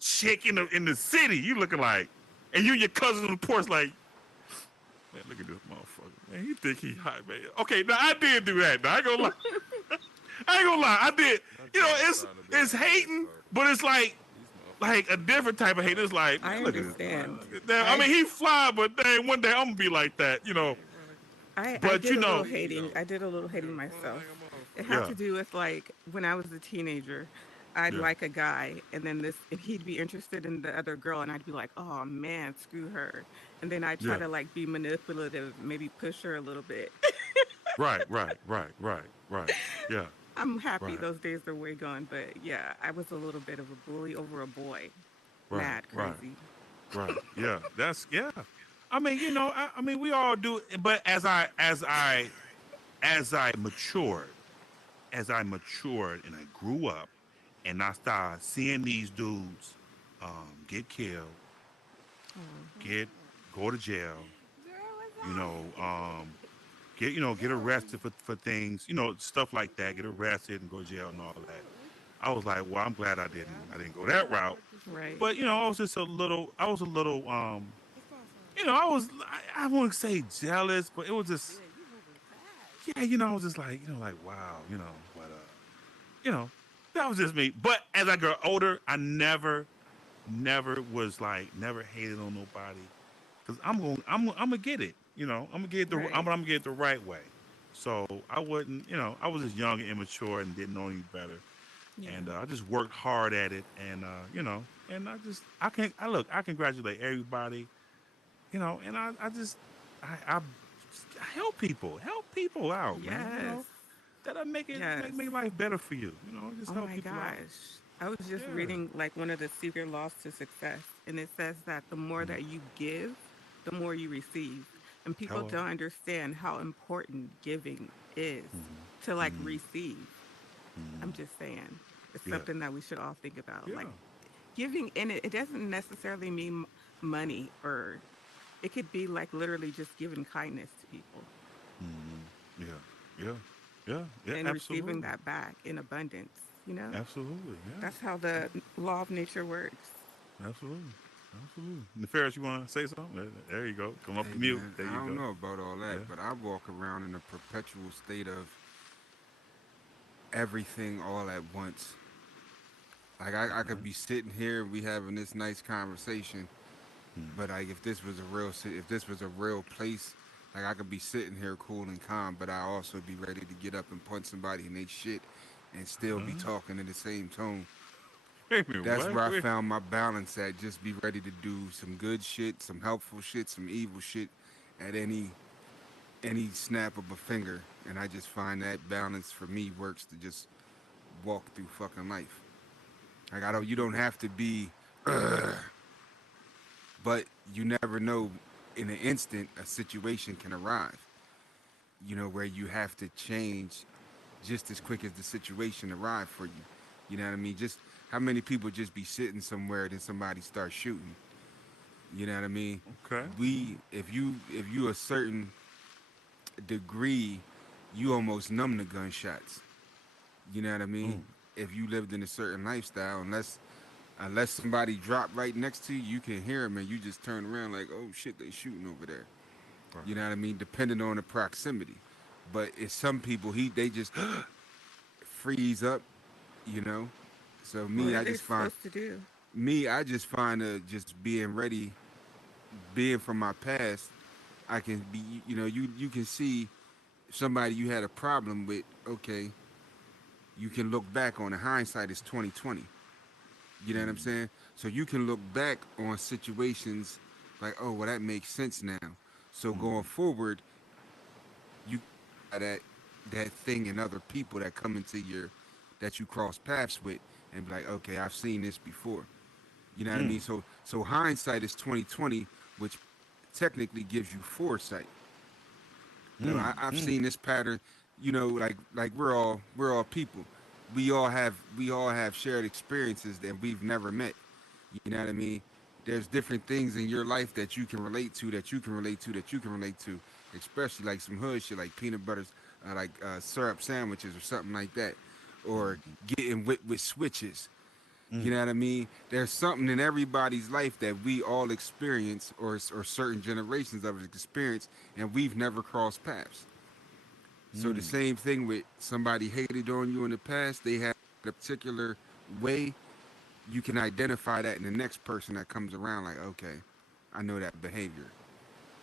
chick in the city. You looking like, and you and your cousin on the porch like, man, look at this motherfucker. Man, he think he hot, man. Okay, now I did do that. Now I ain't gonna lie. I ain't gonna lie. I did. It's hating, but it's like a different type of hate. It's like, I man, look at this. understand. I I mean, he fly, but dang, one day I'm gonna be like that. I But did a little hating. I did a little hating myself. It had yeah, to do with like when I was a teenager, I'd yeah, like a guy, and then and he'd be interested in the other girl, and I'd be like, oh man, screw her. And then I'd try yeah. to like be manipulative, maybe push her a little bit. Right. Yeah, I'm happy right, those days are way gone, but yeah, I was a little bit of a bully over a boy. right, Mad right, crazy. right. Yeah, yeah. I mean, I mean, we all do. But as I matured, and I grew up, and I started seeing these dudes get killed, get go to jail, you know, um, get arrested for things, stuff like that, get arrested and go to jail and all that. I was like, well, I'm glad I didn't go that route. Right. But I wouldn't say jealous, but it was just, yeah, I was just like wow, but you know, that was just me. But as I got older, I never was like, never hated on nobody, because I'm gonna get it. I'm gonna get I'm Right. gonna get it the right way. So I wouldn't, I was just young and immature and didn't know any better, Yeah. and I just worked hard at it, and and I congratulate everybody, and I just I help people out, man. Yes. That'll Yes. make life better for you. Just Oh help my people out. gosh. I was just Yeah. reading like one of the secret laws to success, and it says that the more Mm. that you give, the more you receive. And people Hello. don't understand how important giving is to like Mm. receive. I'm Mm. just saying. It's Yeah. something that we should all think about. Yeah. Like giving, and it doesn't necessarily mean money, or it could be like literally just giving kindness to people Mm. Yeah. Yeah. Yeah. Yeah. and receiving Absolutely. that back in abundance, you know? Absolutely. That's how the law of nature works. Yeah. Absolutely. Absolutely. Nefarious, you want to say something? There you go. Come up Hey the mute. man, There I you don't go. know about all Yeah. that, but I walk around in a perpetual state of everything all at once. Like I Okay. could be sitting here, we having this nice conversation, Mm. but like if this was a if this was a real place, like I could be sitting here cool and calm, but I also be ready to get up and punch somebody in their shit, and still be Uh, talking in the same tone. wait a minute. That's What? where I Wait. found my balance at. Just be ready to do some good shit, some helpful shit, some evil shit at any snap of a finger. And I just find that balance for me works to just walk through fucking life. Like you don't have to be, but you never know. In an instant, a situation can arrive. Where you have to change just as quick as the situation arrived for you. You know what I mean? Just how many people just be sitting somewhere, then somebody starts shooting. You know what I mean? Okay. If you a certain degree, you almost numb the gunshots. You know what I mean? Mm. If you lived in a certain lifestyle, unless somebody dropped right next to you, you can hear them and you just turn around like, oh shit, they shooting over there. Right. You know what I mean? Depending on the proximity. But it's some people they just freeze up, you know. So What me, are I they just find supposed to do? I just find just being ready, being from my past, I can be, you can see somebody you had a problem with. Okay, you can look back on it. Hindsight is 2020. You know what I'm saying? So you can look back on situations like, oh, well, that makes sense now. So going forward, you that thing and other people that come into your that you cross paths with and be like, okay, I've seen this before. You know what I Mm. mean? So hindsight is 2020, which technically gives you foresight. You know, Mm. I've Mm. seen this pattern. You know, like we're all people. We all have shared experiences that we've never met. You know what I mean? There's different things in your life that you can relate to, that you can relate to, that you can relate to, especially like some hood shit, like peanut butter, like syrup sandwiches or something like that, or getting with switches. You Mm. know what I mean? There's something in everybody's life that we all experience, or certain generations of it experience, and we've never crossed paths. So the Mm. same thing with somebody hated on you in the past, they had a particular way. You can identify that in the next person that comes around, like, okay, I know that behavior.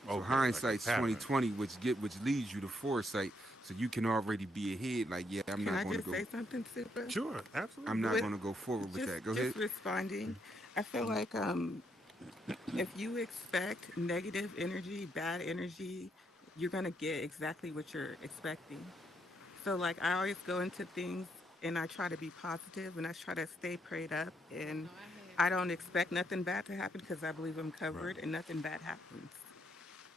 So Okay, like a hindsight's pattern. 2020, which leads you to foresight, so you can already be ahead. Like, yeah, I'm Can not I going to just go. say something, Super? Sure, I'm absolutely. Go not With ahead. going to go forward with just that. Go ahead. just responding, I feel like if you expect negative energy, bad energy, you're gonna get exactly what you're expecting. So like I always go into things and I try to be positive and I try to stay prayed up and I don't expect nothing bad to happen because I believe I'm Right. covered and nothing bad happens.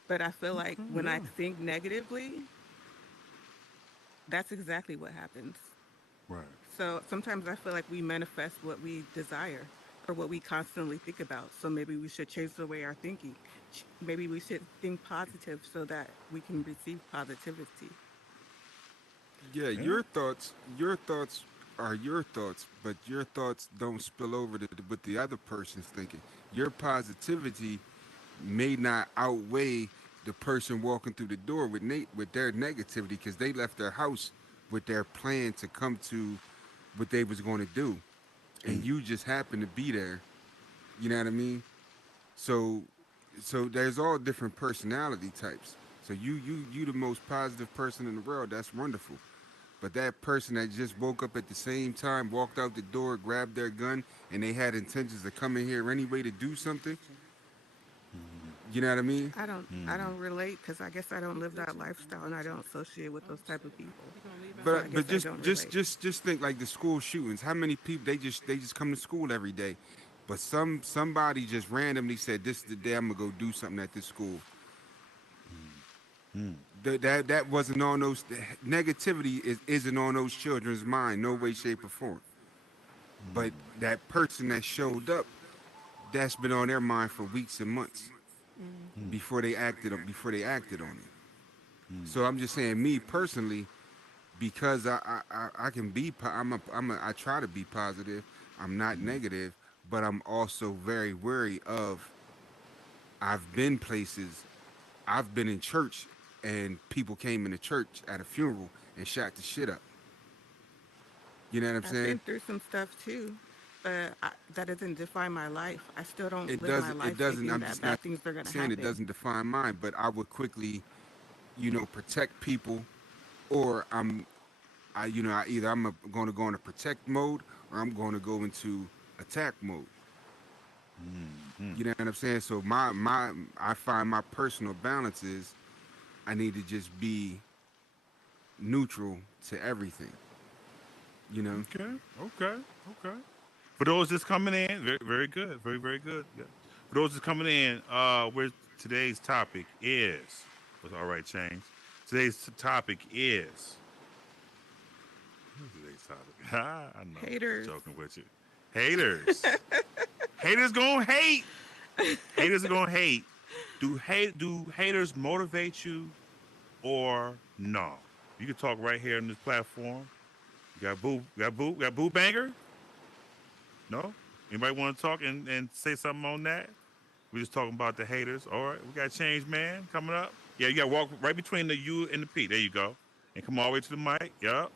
But I feel like Okay, when I yeah. think negatively, that's exactly what happens. Right. So sometimes I feel like we manifest what we desire or what we constantly think about. So maybe we should change the way our thinking. Maybe we should think positive so that we can receive positivity. Yeah, Yeah. your thoughts are your thoughts, but your thoughts don't spill over to what the other person's thinking. Your positivity may not outweigh the person walking through the door with their negativity because they left their house with their plan to come to what they was going to do, and you just happen to be there. You know what I mean? So, there's all different personality types. So you the most positive person in the world. That's wonderful. But that person that just woke up at the same time, walked out the door, grabbed their gun, and they had intentions to come in here anyway to do something. You know what I mean? I don't relate because I guess I don't live that lifestyle and I don't associate with those type of people. So I But guess I just don't just relate. just just think like the school shootings. How many people they just come to school every day, but somebody just randomly said this is the day I'm gonna go do something at this school. Mm. That wasn't on those negativity isn't on those children's mind, no way, shape, or form. But that person that showed up, that's been on their mind for weeks and months Mm. before they acted on it. So I'm just saying, me personally, because I can be I try to be positive. I'm not negative, but I'm also very wary of. I've been places. I've been in church, and people came into church at a funeral and shot the shit up. You know what I'm I've saying? been through some stuff too, but that doesn't define my life. I still don't It live my doesn't. It life doesn't. thinking I'm that just not bad things are going to saying it happen. doesn't define mine, but I would quickly, protect people, or either going to go into protect mode or I'm going to go into attack mode. Mm. You know what I'm saying? So I find my personal balance is I need to just be neutral to everything. You know? Okay. Okay. Okay. For those that's coming in, very, very good. Very, very good. Yeah. For those that's coming in, where today's topic is, was all right, change. Today's topic is, what's today's topic? I know, Haters. joking with you. Haters. Haters gonna hate. Haters are gonna hate. Do haters motivate you or no? You can talk right here on this platform. Got boo banger? No? Anybody want to talk and say something on that? We just talking about the haters. All right, we got Change Man coming up. Yeah, you got to walk right between the U and the P. There you go. And come all the way to the mic. Yup.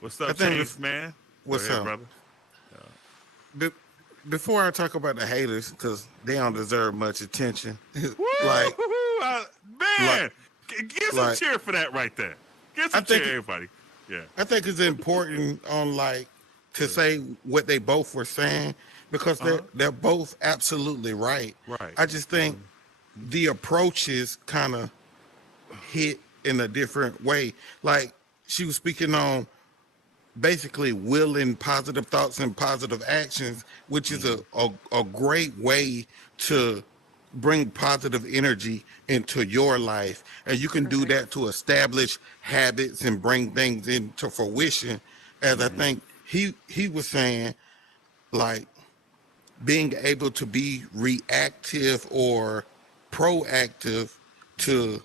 What's I up, think Change Man? Go what's ahead, up? brother. Be- Before I talk about the haters, because they don't deserve much attention. Woo! like, like, Man, give some like, cheer for that right there. Give I some cheer, think everybody. Yeah. I think it's important on like to say what they both were saying because Uh-huh. they're both absolutely right. Right. I just think the approaches kind of hit in a different way. Like she was speaking on basically willing positive thoughts and positive actions, which is a great way to bring positive energy into your life. And you can do Right. that to establish habits and bring things into fruition. As I think he was saying, like being able to be reactive or proactive to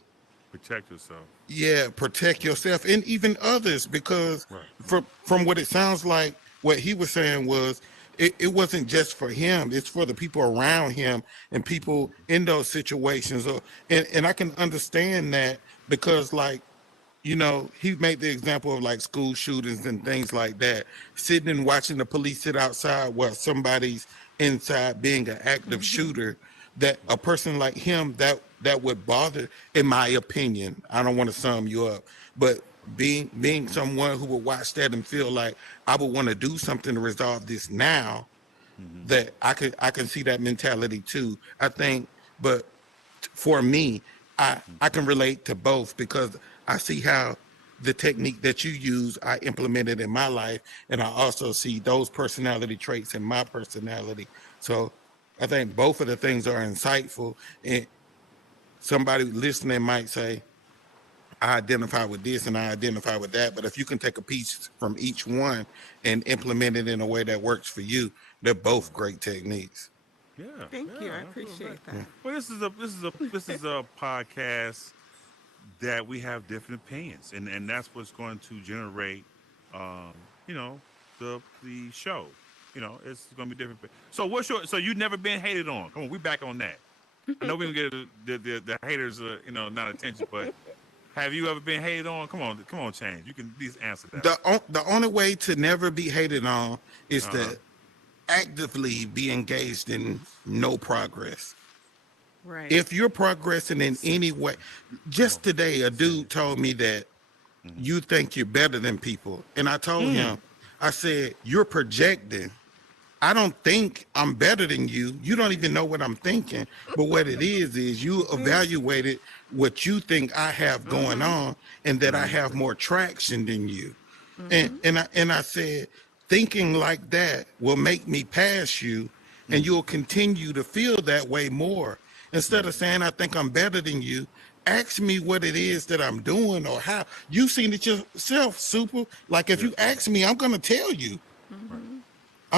Protect yourself. protect yourself and even others because Right. from what it sounds like what he was saying was it wasn't just for him, it's for the people around him and people in those situations. And I can understand that because like he made the example of like school shootings and things like that, sitting and watching the police sit outside while somebody's inside being an active shooter, that a person like him that would bother, in my opinion. I don't want to sum you up, but being someone who would watch that and feel like I would want to do something to resolve this now, that I can see that mentality too. I think, but for me, I can relate to both because I see how the technique that you use I implemented in my life, and I also see those personality traits in my personality. So I think both of the things are insightful. And somebody listening might say, I identify with this and I identify with that. But if you can take a piece from each one and implement it in a way that works for you, they're both great techniques. Yeah. Thank you. I Absolutely. appreciate that. Well, this is a podcast that we have different opinions, and that's what's going to generate, um, you know, the show. It's going to be different. So so you never been hated on? Come on, we back on that. I know we can get the haters, not attention, but have you ever been hated on? Come on, Change. You can at least answer that. The only way to never be hated on is Uh huh. to actively be engaged in no progress. Right. If you're progressing in any way, Come on, just today, a say dude it. told me that Mm-hmm. you think you're better than people. And I told Mm. him, I said, you're projecting. I don't think I'm better than you. You don't even know what I'm thinking. But what it is you evaluated what you think I have going Mm-hmm. on and that I Mm-hmm. have more traction than you. And Mm-hmm. and I said, thinking like that will make me pass you and you'll continue to feel that way more. Instead of saying I think I'm better than you, ask me what it is that I'm doing or how. You've seen it yourself, Super. Like if Yeah. you ask me, I'm gonna tell you. Right.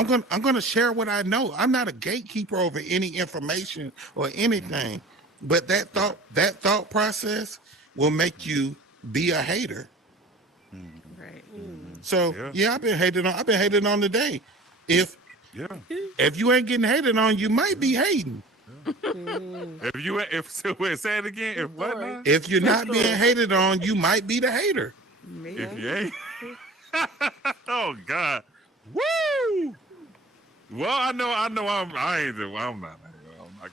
Mm-hmm. I'm gonna share what I know. I'm not a gatekeeper over any information or anything, but Right. that thought process will make you be a hater. Mm-hmm. Right. So Yeah. yeah, I've been hated on today. If Yeah. if you ain't getting hated on, you might be Yeah. hating. Yeah. Say it again. If what Story. now? If you're True not being story. hated on, you might be the hater. If Maybe. you ain't. Oh God. Woo! Well, I ain't. I'm not. I'm not.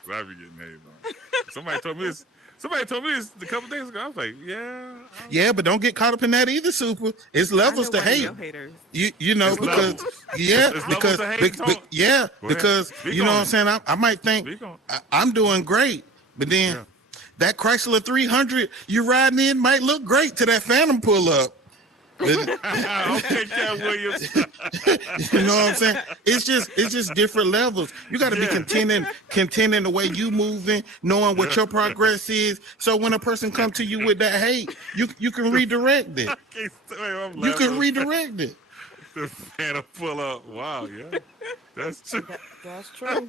'Cause I be getting hated on. Somebody told me this. Somebody told me this a couple days ago. I was like, yeah. Yeah, but don't get caught up in that either, Super. It's I levels know to one of hate. your haters. You know It's because levels. yeah It's levels because to hate. yeah Go ahead. because Speak you know what on I'm it. saying. I might think Speak on. I'm doing great, but then Yeah. that Chrysler 300 you're riding in might look great to that Phantom pull up. But Okay, Cat Williams. you know what I'm saying? It's just different levels. You got to be Yeah. contenting the way you moving, knowing what Yeah. your progress is. So when a person come to you with that hate, you can redirect it. I can't wait, I'm You laughing. can redirect it. The fan of pull up. Wow. Yeah. That's true. That's true.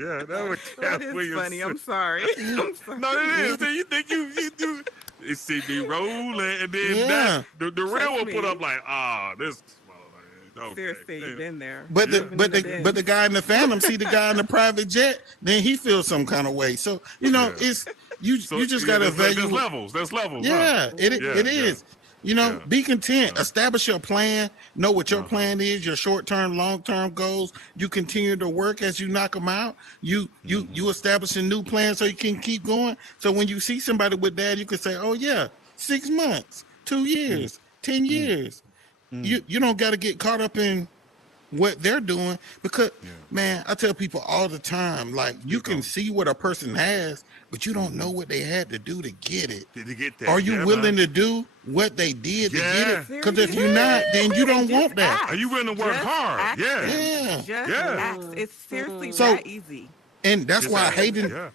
Yeah. That was That Cat is Williams. funny. I'm sorry. I'm sorry. No, it is. Do you think you do? They see me rolling, and then Yeah. the real Trust one put up me. like, this motherfucker. Seriously, Okay. you've been there. But the Yeah. Even in but the the but bins. the guy in the Phantom see the guy in the private jet, then he feels some kind of way. So Yeah. it's you So you just yeah, gotta there's evaluate. levels. There's levels, huh? Yeah, Yeah, it yeah, is. yeah. Be content. Uh, Establish your plan. Know what your uh-huh. plan is. Your short term, long term goals. You continue to work as you knock them out. You Mm-hmm. establish a new plan so you can keep going. So when you see somebody with that, you can say, "Oh yeah, 6 months, 2 years, 10 years." You don't got to get caught up in what they're doing because Yeah. man, I tell people all the time, like you Speak can on. see what a person has, but you don't Mm-hmm. know what they had to do to get it. Did you get Are that? you Yeah, willing man. to do what they did to get it? Yeah. Because if you're Seriously. not, then you And don't just want that. Are you ask. willing to work Just hard? ask Yeah. them. Yeah. Just Yeah. ask. It's seriously So, that easy. and that's Just why ask. hating, Yeah.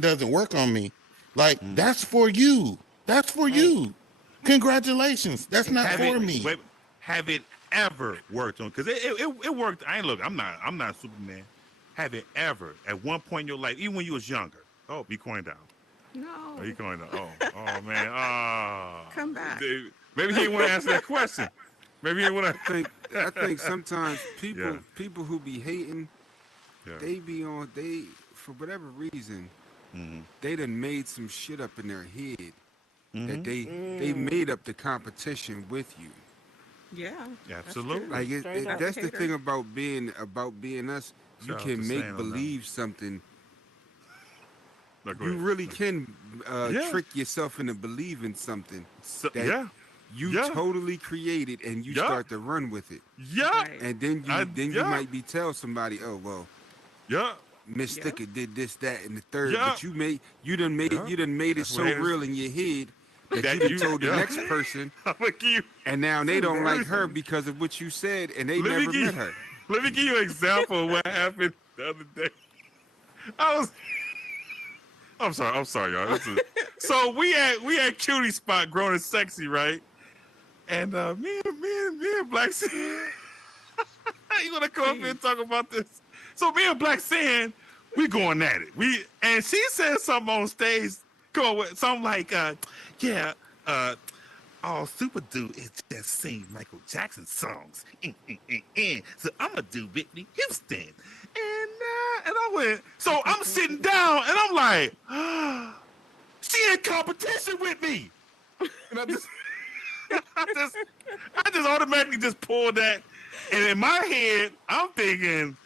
doesn't work on me. Like Mm. that's for you. That's for Right. you. Congratulations. That's not Have it for me. wait, have it ever worked on? Because it worked. I ain't look. I'm not Superman. Have it ever at one point in your life, even when you was younger? Oh, be coin down. Oh, you No. going down? Oh man. Come back. Maybe he didn't want to answer that question. Maybe he didn't want I think to. sometimes Yeah. people who be hating, Yeah. they for whatever reason Mm-hmm. they done made some shit up in their head that Mm-hmm. they made up the competition with you. Yeah. That's Absolutely. true. Like Straight up. that's the Hater. thing about being us. You Shout out to can make Sam, man. believe something. No, go You ahead. really can Yeah. trick yourself into believing something So, that yeah. you Yeah. totally created, and you Yeah. start to run with it. Yeah. Right. And then you Yeah. might be tell somebody, oh well, Yeah. Yeah. Miss Sticker did this, that, and the third, Yeah. but Yeah. you done made it That's what so haters. real in your head that That you done you. told the Yeah. next person, I'm gonna give you. and now they don't like her Embarrassing. because of what you said, and they Let me never give. met her. Let me give you an example of what happened the other day. I was. I'm sorry, y'all. So we had cutie spot growing and sexy, right? And me and Black Sin, you gonna come up here and talk about this? So me and Black Sin, we going at it. And she said something on stage, come on with something like, yeah, all Super do is just sing Michael Jackson songs. So I'm gonna do Whitney Houston. And I went, so I'm sitting down and I'm like, she in competition with me. And I just automatically just pulled that. And in my head, I'm thinking,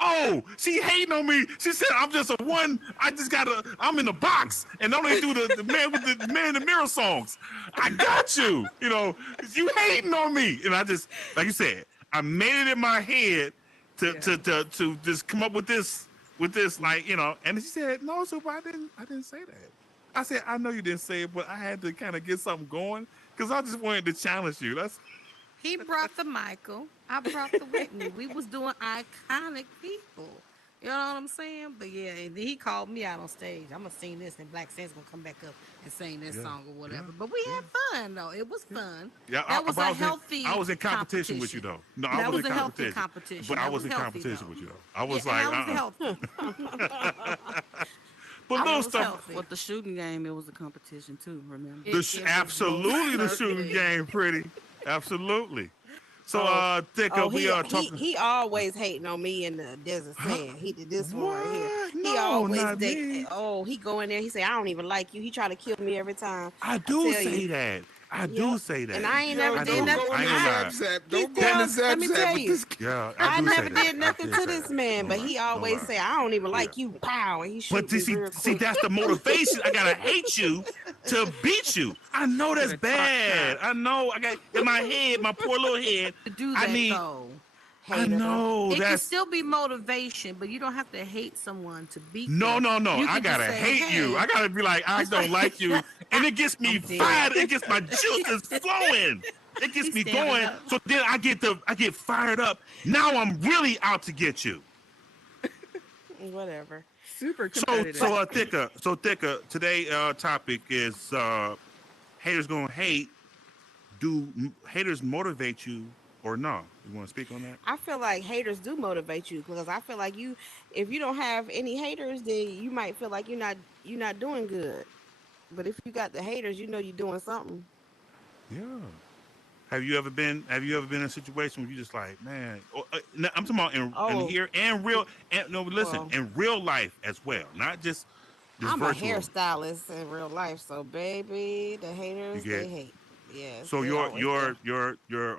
oh, she hating on me. She said I'm just a one. I'm in the box and only do the man with the man in the mirror songs. I got you. You hating on me. And I just, like you said, I made it in my head to just come up with this, like, and she said, no, Super, I didn't say that. I said, I know you didn't say it, but I had to kind of get something going because I just wanted to challenge you. He brought the Michael. I brought the Whitney. We was doing iconic people. You know what I'm saying? But yeah, and then he called me out on stage. I'm gonna sing this, and Black Sands gonna come back up and sing this song or whatever. But we had fun though. It was fun. Yeah, That was I a healthy. I was in competition with you though. No, I That was was in a healthy competition, competition. but I That was in healthy, competition though. with you though. I was Yeah, like, that was healthy. but That little was stuff. healthy. With the shooting game, it was a competition too. Remember? It was Absolutely the most shooting certainly. game, pretty. Absolutely. So, Thick, Oh, we are talking. he always hating on me in the desert sand. He did this one right here. What? He No, always not me. he go in there. He say I don't even like you. He try to kill me every time. I I do tell say you. that. I Yep. do say that. And I ain't Yo, never I did do. don't nothing. go I in ain't the gonna zap lie. zap. He Don't go in the tells, let zap me zap tell with you, this. Yeah, I I do say never that. did I nothing did to say this that. man, No but lie. he No always lie. say I don't even Yeah. like you. Pow, and he But shoot me real see, quick. that's the motivation. I gotta hate you to beat you. I know Get that's a talk bad. track. I know. I got in my head, my poor little head. To do I that need. though. I Hater. know It can that's still be motivation, but you don't have to hate someone to beat no, them. no, no. You I can just gotta say, hate you. "Hey, I gotta be like, I just don't like you, and it gets me I'm dead." fired. It gets my juices flowing. It gets He's me standing going. up. So then I get fired up. Now I'm really out to get you. Whatever. Super So competitive. so thicker. Today topic is haters gonna hate. Do haters motivate you or not? You want to speak on that? I feel like haters do motivate you because I feel like if you don't have any haters, then you might feel like you're not doing good. But if you got the haters, you know you're doing something. Yeah. Have you ever been in a situation where you just like, man? No, I'm talking about in Oh, here and real. And no, listen, well, in real life as well, not just this I'm a virtual. hairstylist in real life, so baby, the You haters they get hate. Yes, so they your always your there. your your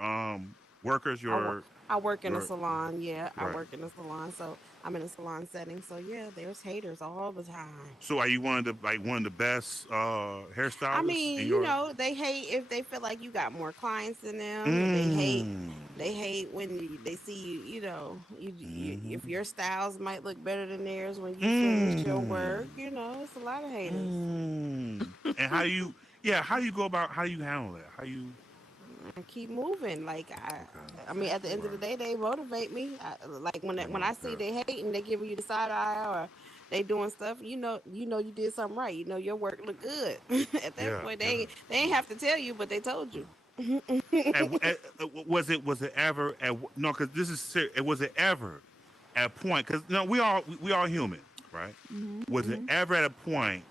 workers, I work. I work in a your salon. Yeah, I right. work in a salon, so I'm in a salon setting. So yeah, there's haters all the time. So are you one of the best I hairstylists in mean, your? they hate if they feel like you got more clients than them. They hate. Mm. They hate when they see you. If Mm-hmm. your styles might look better than theirs when you finish your Mm. work. It's a lot of haters. Mm. And how do you go about how do you handle that? How you And keep moving. Like okay. I mean, at the end of the Right. day, they motivate me. Like when Right. I see Yeah. they hate and they giving you the side eye or they doing stuff, you did something right. You know your work look good. At that Yeah. point, Yeah. they ain't have to tell you, but they told you. Was it ever no? Because this is it. Was it ever at a point? Because no, we all human, right? Hmm. Was it Hmm. ever at a point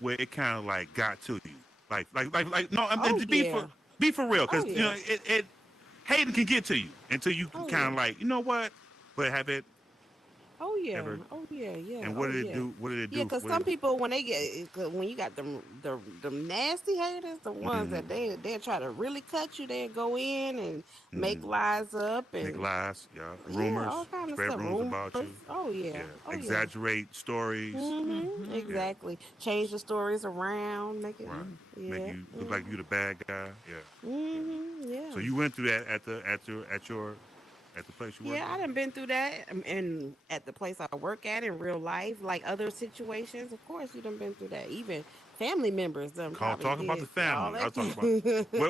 where it kind of like got to you? Like no. I mean, Oh to yeah. be for real, Oh because yeah. it hating can get to you until you Oh kind yeah. of like, you know what? But have it Oh yeah. ever? Oh yeah. Yeah. And what Oh did it yeah. do? What did it Yeah, do? cause What some did it? people when they get 'cause when you got them nasty haters, the ones Mm-hmm, that they try to really cut you, they go in and make mm-hmm. lies up Make and lies, yeah, yeah, all rumors, kind of spread stuff. rumors Rumors. about you, Oh yeah. yeah, Oh yeah. exaggerate stories, Mhm. yeah, Exactly. Change the stories around. Make it. right. Make Yeah. you look like you Mhm. the bad guy, yeah, yeah. So Yeah. you went through that at the place you work Yeah, I done at. been through that and at the place I work at in real life, like other situations. Of course, you done been through that. Even family members done Call probably talk about the did all family. I that. was talking about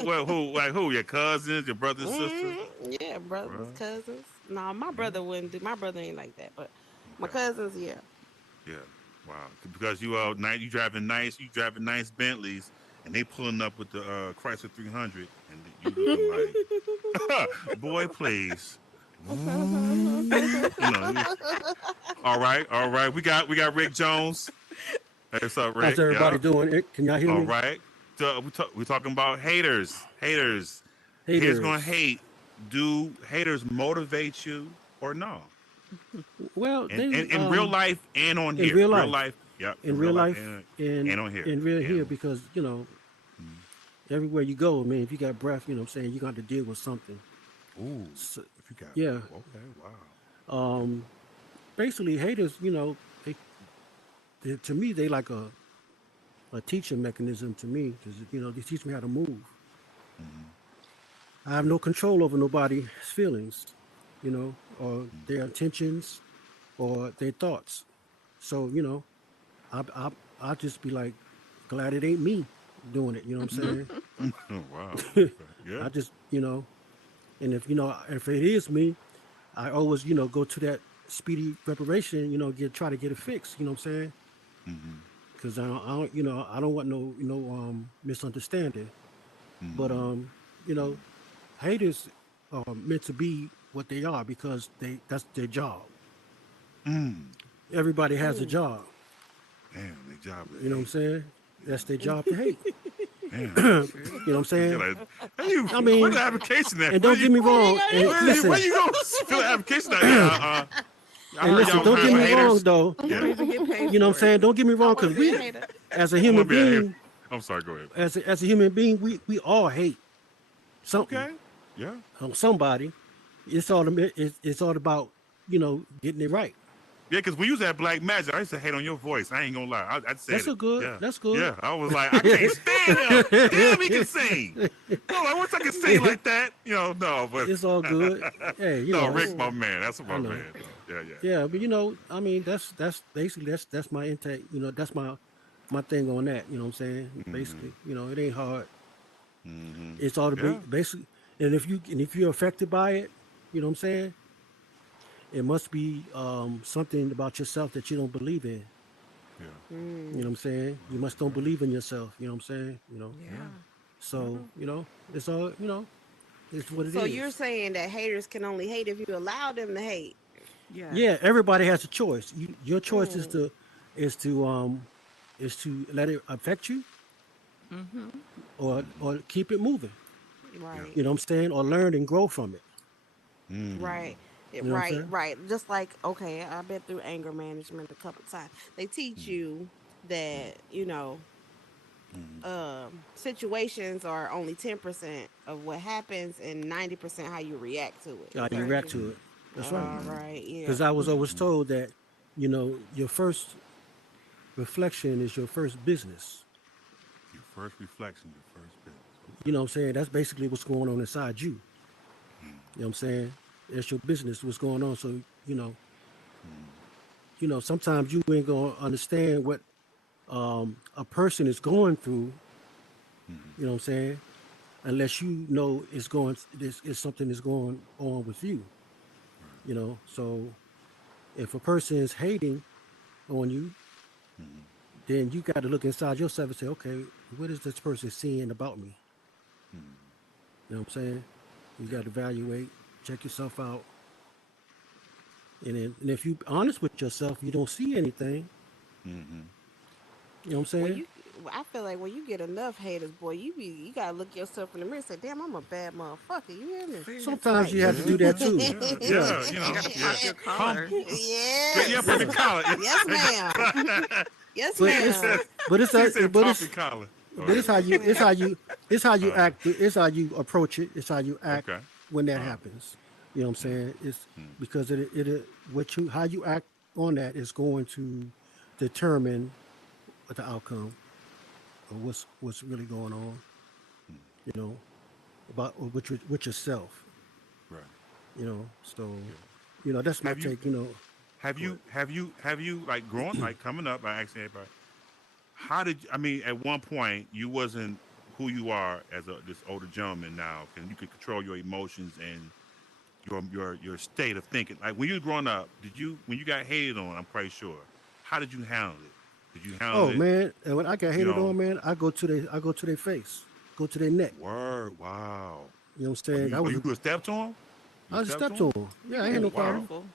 what who like who your cousins, your brother and sister, Yeah, brothers, right? cousins. No, my Yeah, brother wouldn't do. My brother ain't like that, but my okay, cousins, yeah. yeah, wow. Because you driving nice Bentleys, and they pulling up with the Chrysler 300, and you looking like boy, please. You know, all right. We got Rick Jones. Hey, what's up, How's Rick? everybody Yeah. doing? Can y'all hear All me? right. So we talking about haters. Haters gonna Haters. hate. Do haters motivate you or no? Well, And they in real life and on in here. real Real life, life. Yep. in In real real life life, and on here. in real here And because mm, everywhere you go, I mean, if you got breath, what I'm saying, you got to deal with something. ooh, So, if you got yeah. okay, wow. Um. Basically, haters, to me, they like a teaching mechanism to me because they teach me how to move. Mm-hmm, I have no control over nobody's feelings, or mm-hmm. their intentions or their thoughts. So, I I I just be like glad it ain't me doing it. You know what I'm Wow. saying? Okay. Yeah. I just and if it is me, I always go to that speedy reparation. Try to get it fixed. You know what I'm saying? Mm-hmm. Because I don't want no misunderstanding. But Mm-hmm. you know haters are meant to be what they are because that's their job. Mm. Everybody has a Mm. job. Damn, they job You know to what I'm hate. saying? That's their Yeah. job to hate. Damn. You True. know what I'm You saying? gotta, how you I where the mean, application at? and don't get me What they wrong. And Where listen, you go fill the application out? Yeah, I and heard listen. y'all I was want Don't to hiring get be for a me hater. wrong, haters. though. You Yeah, don't even get paid You know what I'm for it. saying? Don't get me I wrong, want because to be a we, hater. as a I human want to be a hater. being, I'm sorry. Go ahead. as a human being, we all hate something Okay. Yeah. on somebody. It's all about getting it right. Yeah, because when you was at Black Magic, I used to hate on your voice. I ain't gonna lie. I said That's it. a good. Yeah. That's good. Yeah. I was like, I can't stand him. Damn, he can sing. No, I wish I could sing like that. No, but It's all good. Hey, no, Rick, it's my Mm. man. That's I my know. man. Though. Yeah, yeah, Yeah, but I mean, that's basically that's my intake. That's my thing on that. You know what I'm saying? yeah. Basically, it ain't hard. Mm-hmm. It's all to be Yeah. basically, and if you're affected by it, you know what I'm saying? It must be something about yourself that you don't believe in. Yeah. You know what Mm. I'm saying? You must don't Yeah. believe in yourself. You know what I'm saying? Yeah. Yeah. So True. it's all it's what it So you're is. saying that haters can only hate if you allow them to hate? Yes. Yeah, everybody has a choice. Your choice is Mm. to is to let it affect you Mm-hmm. or keep it moving. Yeah. Right. You know what I'm saying? Or learn and grow from it. Mm. Right. You know what I'm Right, saying? right. Just like, okay, I've been through anger management a couple times. They teach you that, situations are only 10% of what happens and 90% how you react to it. How Is you that what react you? to it. That's right. All right, yeah. Because I was always told that, your first reflection is your first business. Your first reflection, your first business. You Okay. know what I'm saying? That's basically what's going on inside you. You know what I'm saying? It's your business, what's going on. So, sometimes you ain't gonna understand what a person is going through, you know what I'm saying? Unless you know this is something that's going on with you. So if a person is hating on you, then you got to look inside yourself and say, okay, what is this person seeing about me? You know what I'm saying? You got to evaluate, check yourself out, and if you honest with yourself, you don't see anything. You know what I'm When saying? you, I feel like when you get enough haters, boy, you gotta look yourself in the mirror and say, "Damn, I'm a bad motherfucker." You hear me? Sometimes you Right. have to Yeah. do that too. Yeah. Yeah, Yeah. You You know. gotta Yeah. pop your Pump. collar. Yeah. Yes. Pop your yeah. collar. Yes, ma'am. Yes, But it's ma'am. but it's She a, said, but "Pop your it's collar." Oh but yeah. it's how Yes, you it's ma'am. how you it's how you Uh, act. It's how you approach it. It's how you act okay. when that Uh, happens. You know what I'm mm, saying? It's mm, because it what you how you act on that is going to determine what the outcome or what's really going on. You know about with yourself. right. So Yeah. that's my Have you take. have Go ahead. you have you have you like growing like coming up? I asking everybody, how did I mean? At one point, you wasn't who you are as this older gentleman now, and you could control your emotions and your state of thinking. Like when you were growing up, did you when you got hated on? I'm quite sure. How did you handle it? Did you handle Oh it? man, and when I got You hated know, on, man, I go to their face, go to their neck. word. Wow. You know what I'm Are saying? you are you a step to him? You I a just step to stepped to him? him. You Yeah, I gotta ain't Oh be no problem. wow. careful.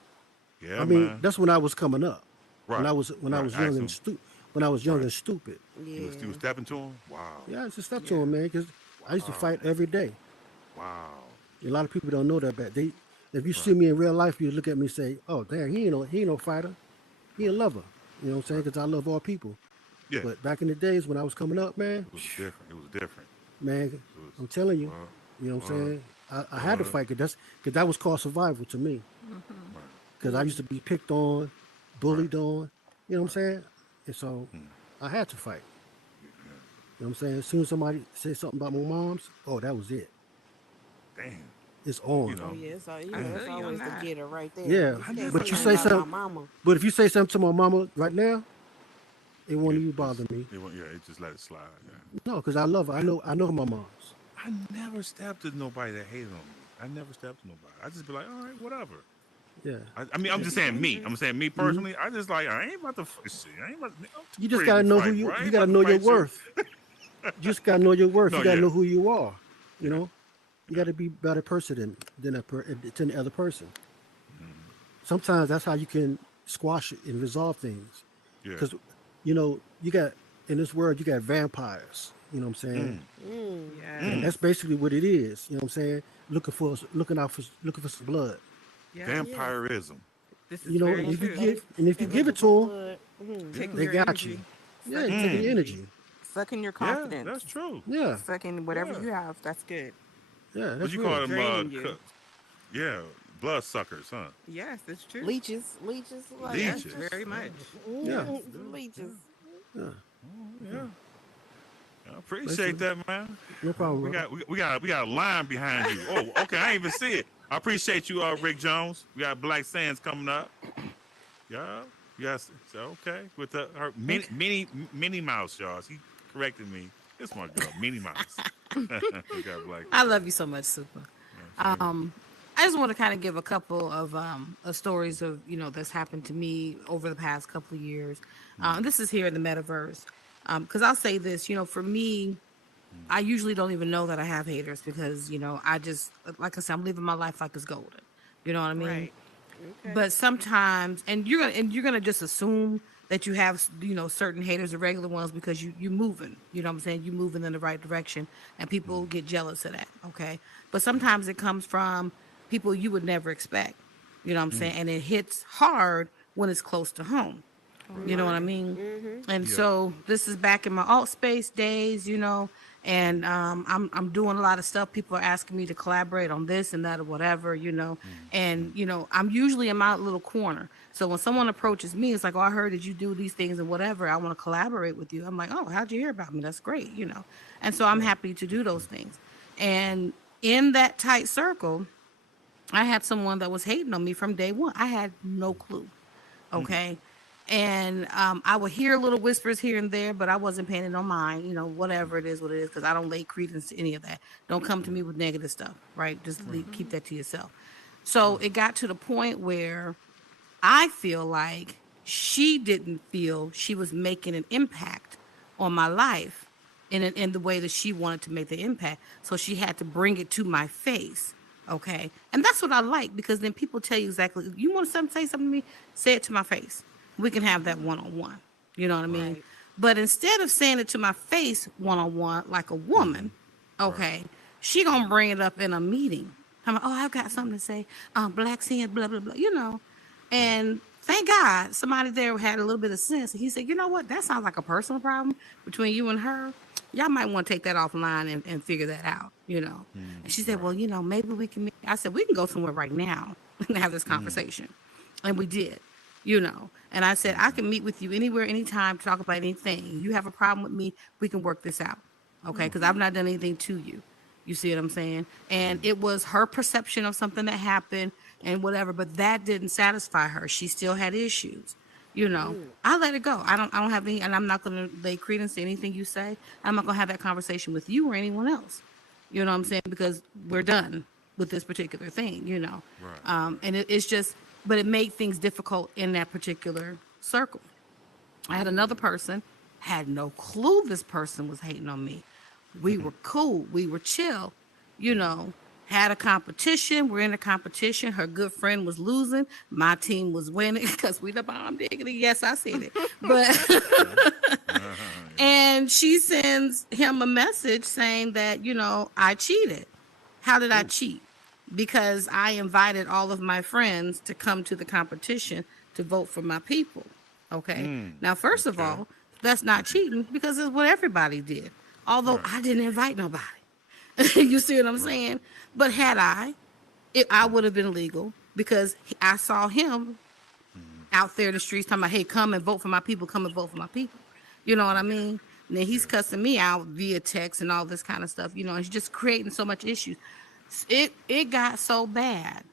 Yeah, I mean, man. that's when I was coming up. When Right. I was when I Right. was I young asked and him. when I was young Right. and stupid. You was Yeah. stepping to him. Wow. Yeah, I just stepped to Yeah. him, man, because I used to Wow. fight every day. Wow. A lot of people don't know that, but if you see Right. me in real life, you look at me and say, "Oh, damn, he ain't no fighter. He a Right. lover." You know what I'm saying? Right. Because I love all people. Yeah. But back in the days when I was coming up, man, It was different. It was different. man, It was I'm telling you, word, you know what I'm word, saying? I had to word. fight because that was called survival to me. Mm-hmm. Right. Because I used to be picked on, Right. bullied on. You know what Right. I'm saying? And so Mm. I had to fight. Yeah. You know what I'm saying? As soon as somebody said something about my mom's, oh, that was it. Damn. It's You on. Oh know. yeah, so I Yeah. that's feel you on always the that. getter right there. Yeah. You I can't never. But say you I nothing say about never. my something, mama. but if you say something to my mama right now, it won't Yeah. even bother me. Yeah. It just let it slide. Yeah. No, because I love her. I I know my mom's. I never stepped to nobody that hated on me. I never stepped to nobody. I just be like, all right, whatever. Yeah. I mean, I'm Could just be saying me. dangerous. I'm saying me hmm personally. I just like I ain't about to shit. I ain't about. I'm too You just pretty to gotta be know who fighting, bro. you I you ain't gotta about to know your fight you. worth. You just gotta know your worth. No, You gotta yeah, know who you are. You yeah, know? You yeah, gotta be a better person than the other person. mm, Sometimes that's how you can squash it and resolve things. yeah. Because, you got in this world you got vampires. You know what I'm saying? Mm, Mm. And mm. that's Yes. basically what it is. You know what I'm saying? Looking for some blood. Yep. Yeah. Vampirism. This is You know, very and And if you true. and give and if and you give looking it for to them, blood. Mm. Yeah. Taking they your got you. energy. Yeah, Sucking they your taking your Mm. energy. energy. Sucking your Yeah, confidence. that's true. Yeah, Sucking whatever Yeah. you have. That's good. yeah, What that's you call real. them? Draining you. Yeah, blood suckers, huh? Yes, it's true. Leeches, like Yes, Leeches. leeches. very Yeah. much. Yeah, Mm, Yeah. Yeah. leeches. yeah, Oh, yeah. yeah. I appreciate Basically, that, man. no Yeah, problem, we bro. got we got a line behind you. Oh, okay. I ain't even see it. I appreciate you, Rick Jones. We got Black Sands coming up. Yeah. Yes. So okay. With her Okay. mini mouse, y'all. She corrected me. It's my girl, Minnie Mouse. We got Black I love you Sands. so much, Super. Yeah, same. I just want to kind of give a couple of stories of that's happened to me over the past couple of years. This is here in the metaverse, because I'll say this. For me, I usually don't even know that I have haters because I just like I said, I'm living my life like it's golden. You know what I mean? Right. Okay. But sometimes, and you're gonna just assume that you have, certain haters or regular ones because you moving, you know what I'm saying? You moving in the right direction and people get jealous of that, okay? But sometimes it comes from people you would never expect, you know what I'm saying? And it hits hard when it's close to home. You know what I mean? And Yeah. so this is back in my alt space days, and I'm doing a lot of stuff. People are asking me to collaborate on this and that or whatever, and I'm usually in my little corner. So when someone approaches me, it's like, oh, I heard that you do these things and whatever. I want to collaborate with you. I'm like, oh, how'd you hear about me? That's great. And so I'm happy to do those things. And in that tight circle, I had someone that was hating on me from day one. I had no clue. Okay. And I would hear little whispers here and there, but I wasn't paying it no mind, whatever it is, what it is, because I don't lay credence to any of that. Don't come to me with negative stuff, right? Just keep that to yourself. So it got to the point where I feel like she didn't feel she was making an impact on my life in the way that she wanted to make the impact. So she had to bring it to my face. Okay. And that's what I like, because then people tell you exactly, you want to say something to me, say it to my face. We can have that one-on-one. You know what I mean? Right. But instead of saying it to my face one-on-one like a woman, okay, she gonna bring it up in a meeting. I'm like, oh, I've got something to say. Black skin, blah, blah, blah, And thank God somebody there had a little bit of sense. He said, you know what? That sounds like a personal problem between you and her. Y'all might want to take that offline and figure that out. And she said, well, maybe we can meet. I said, we can go somewhere right now and have this conversation. And we did. And I said, I can meet with you anywhere, anytime to talk about anything. You have a problem with me, we can work this out. Okay? Because I've not done anything to you. You see what I'm saying? And it was her perception of something that happened and whatever, but that didn't satisfy her. She still had issues. I let it go. I don't have any, and I'm not going to lay credence to anything you say. I'm not going to have that conversation with you or anyone else. You know what I'm saying? Because we're done with this particular thing. And it's just, but it made things difficult in that particular circle. I had another person, had no clue this person was hating on me. We were cool. We were chill, had a competition. We're in a competition. Her good friend was losing. My team was winning because we the bomb diggity. Yes, I said it. But and she sends him a message saying that, I cheated. How did I cheat? Because I invited all of my friends to come to the competition to vote for my people. Okay. Now, first of all, that's not cheating because it's what everybody did. Although I didn't invite nobody. You see what I'm saying? But had I would have been legal because I saw him out there in the streets talking about, hey, come and vote for my people, come and vote for my people. You know what I mean? And then he's cussing me out via text and all this kind of stuff, and he's just creating so much issues. It got so bad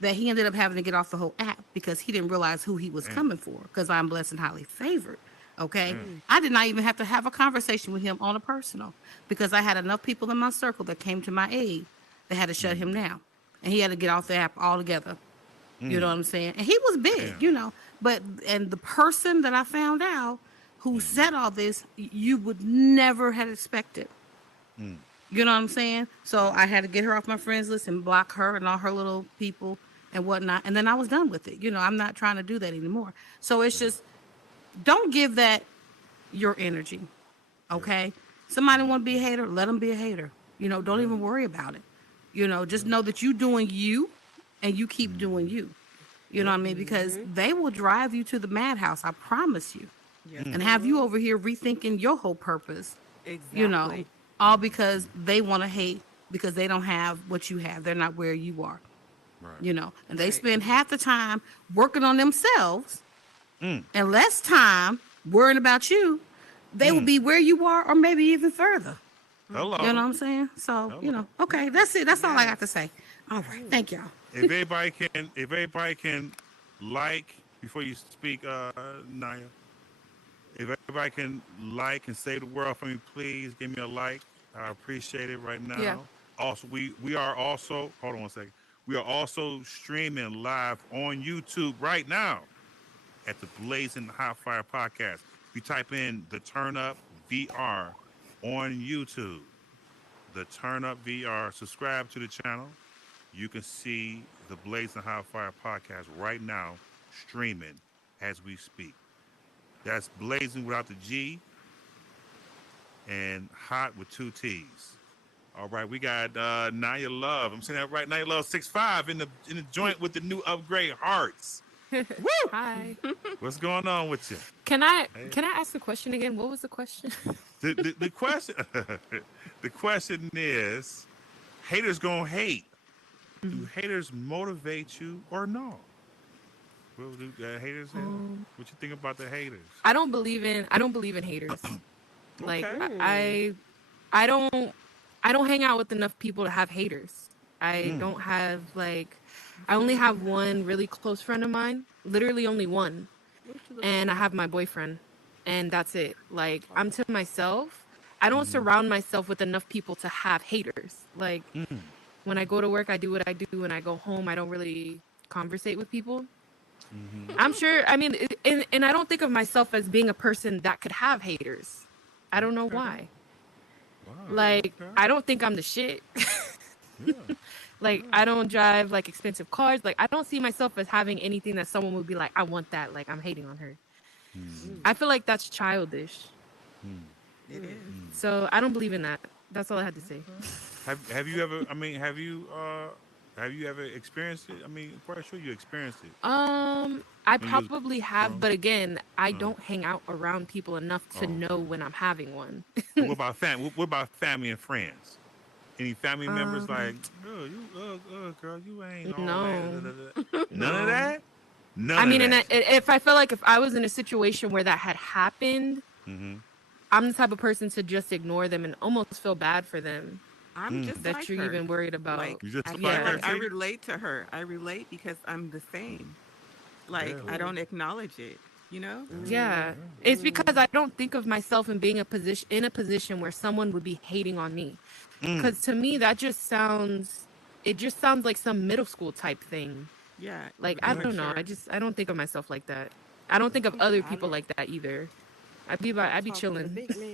that he ended up having to get off the whole app because he didn't realize who he was coming for, because I'm blessed and highly favored. Okay. I did not even have to have a conversation with him on a personal because I had enough people in my circle that came to my aid that had to shut him down. And he had to get off the app altogether. You know what I'm saying? And he was big, and the person that I found out who said all this, you would never have expected. You know what I'm saying? So I had to get her off my friends list and block her and all her little people and whatnot. And then I was done with it. I'm not trying to do that anymore. So it's just, don't give that your energy, okay? Somebody want to be a hater, let them be a hater. Don't even worry about it. Just know that you doing you and you keep doing you. You know what I mean? Because they will drive you to the madhouse, I promise you. And have you over here rethinking your whole purpose. Exactly. All because they want to hate because they don't have what you have. They're not where you are. And they spend half the time working on themselves and less time worrying about you. They will be where you are or maybe even further. Hello. You know what I'm saying? So, okay, that's it. That's all I got to say. All right. Thank y'all. If everybody can like before you speak, Naya. If everybody can like and save the world for me, please give me a like. I appreciate it right now. Yeah. Also, we are also, hold on one second. We are also streaming live on YouTube right now at the Blazin' Hot Fire Podcast. If you type in the Turn Up VR on YouTube, the Turn Up VR, subscribe to the channel. You can see the Blazin' Hot Fire Podcast right now streaming as we speak. That's Blazin without the G and Hott with 2 T's. All right, we got Naya Love. I'm saying that right. Naya Love 6'5" in the joint with the new upgrade hearts. Woo! Hi. What's going on with you? Can I Hey. can I ask the question again? What was the question? The question the question is, haters gonna hate. Do haters motivate you or no? What do haters? What you think about the haters? I don't believe in haters. Like Okay. I don't hang out with enough people to have haters. I Mm. don't have like I only have one really close friend of mine, literally only one. And I have my boyfriend, and that's it. Like I'm to myself. I don't surround myself with enough people to have haters. Like when I go to work, I do what I do. When I go home, I don't really conversate with people. I'm sure. I mean, and I don't think of myself as being a person that could have haters. I don't know why. Like I don't think I'm the shit. Like I don't drive like expensive cars. Like I don't see myself as having anything that someone would be like, I want that. Like I'm hating on her. I feel like that's childish. It is. So I don't believe in that. That's all I had to say. Have you ever? I mean, have you ever experienced it? I mean, I'm quite sure you experienced it. I When you was probably have, grown? but again, I don't hang out around people enough to know when I'm having one. What about What about family and friends? Any family members like, oh, you, girl, you ain't all No. that. None of that. None I mean, of and that. if I feel like if I was in a situation where that had happened, I'm the type of person to just ignore them and almost feel bad for them. I'm just that like you're her. even worried about. Like, You just I like feel her, like I too? relate to her. I relate because I'm the same. Like, I don't acknowledge it, you know? Yeah, it's because I don't think of myself in being in a position where someone would be hating on me. Because to me, that just sounds. It just sounds like some middle school type thing. Yeah. Like I don't know. I don't think of myself like that. I don't think of other people like that either. I'd be chilling.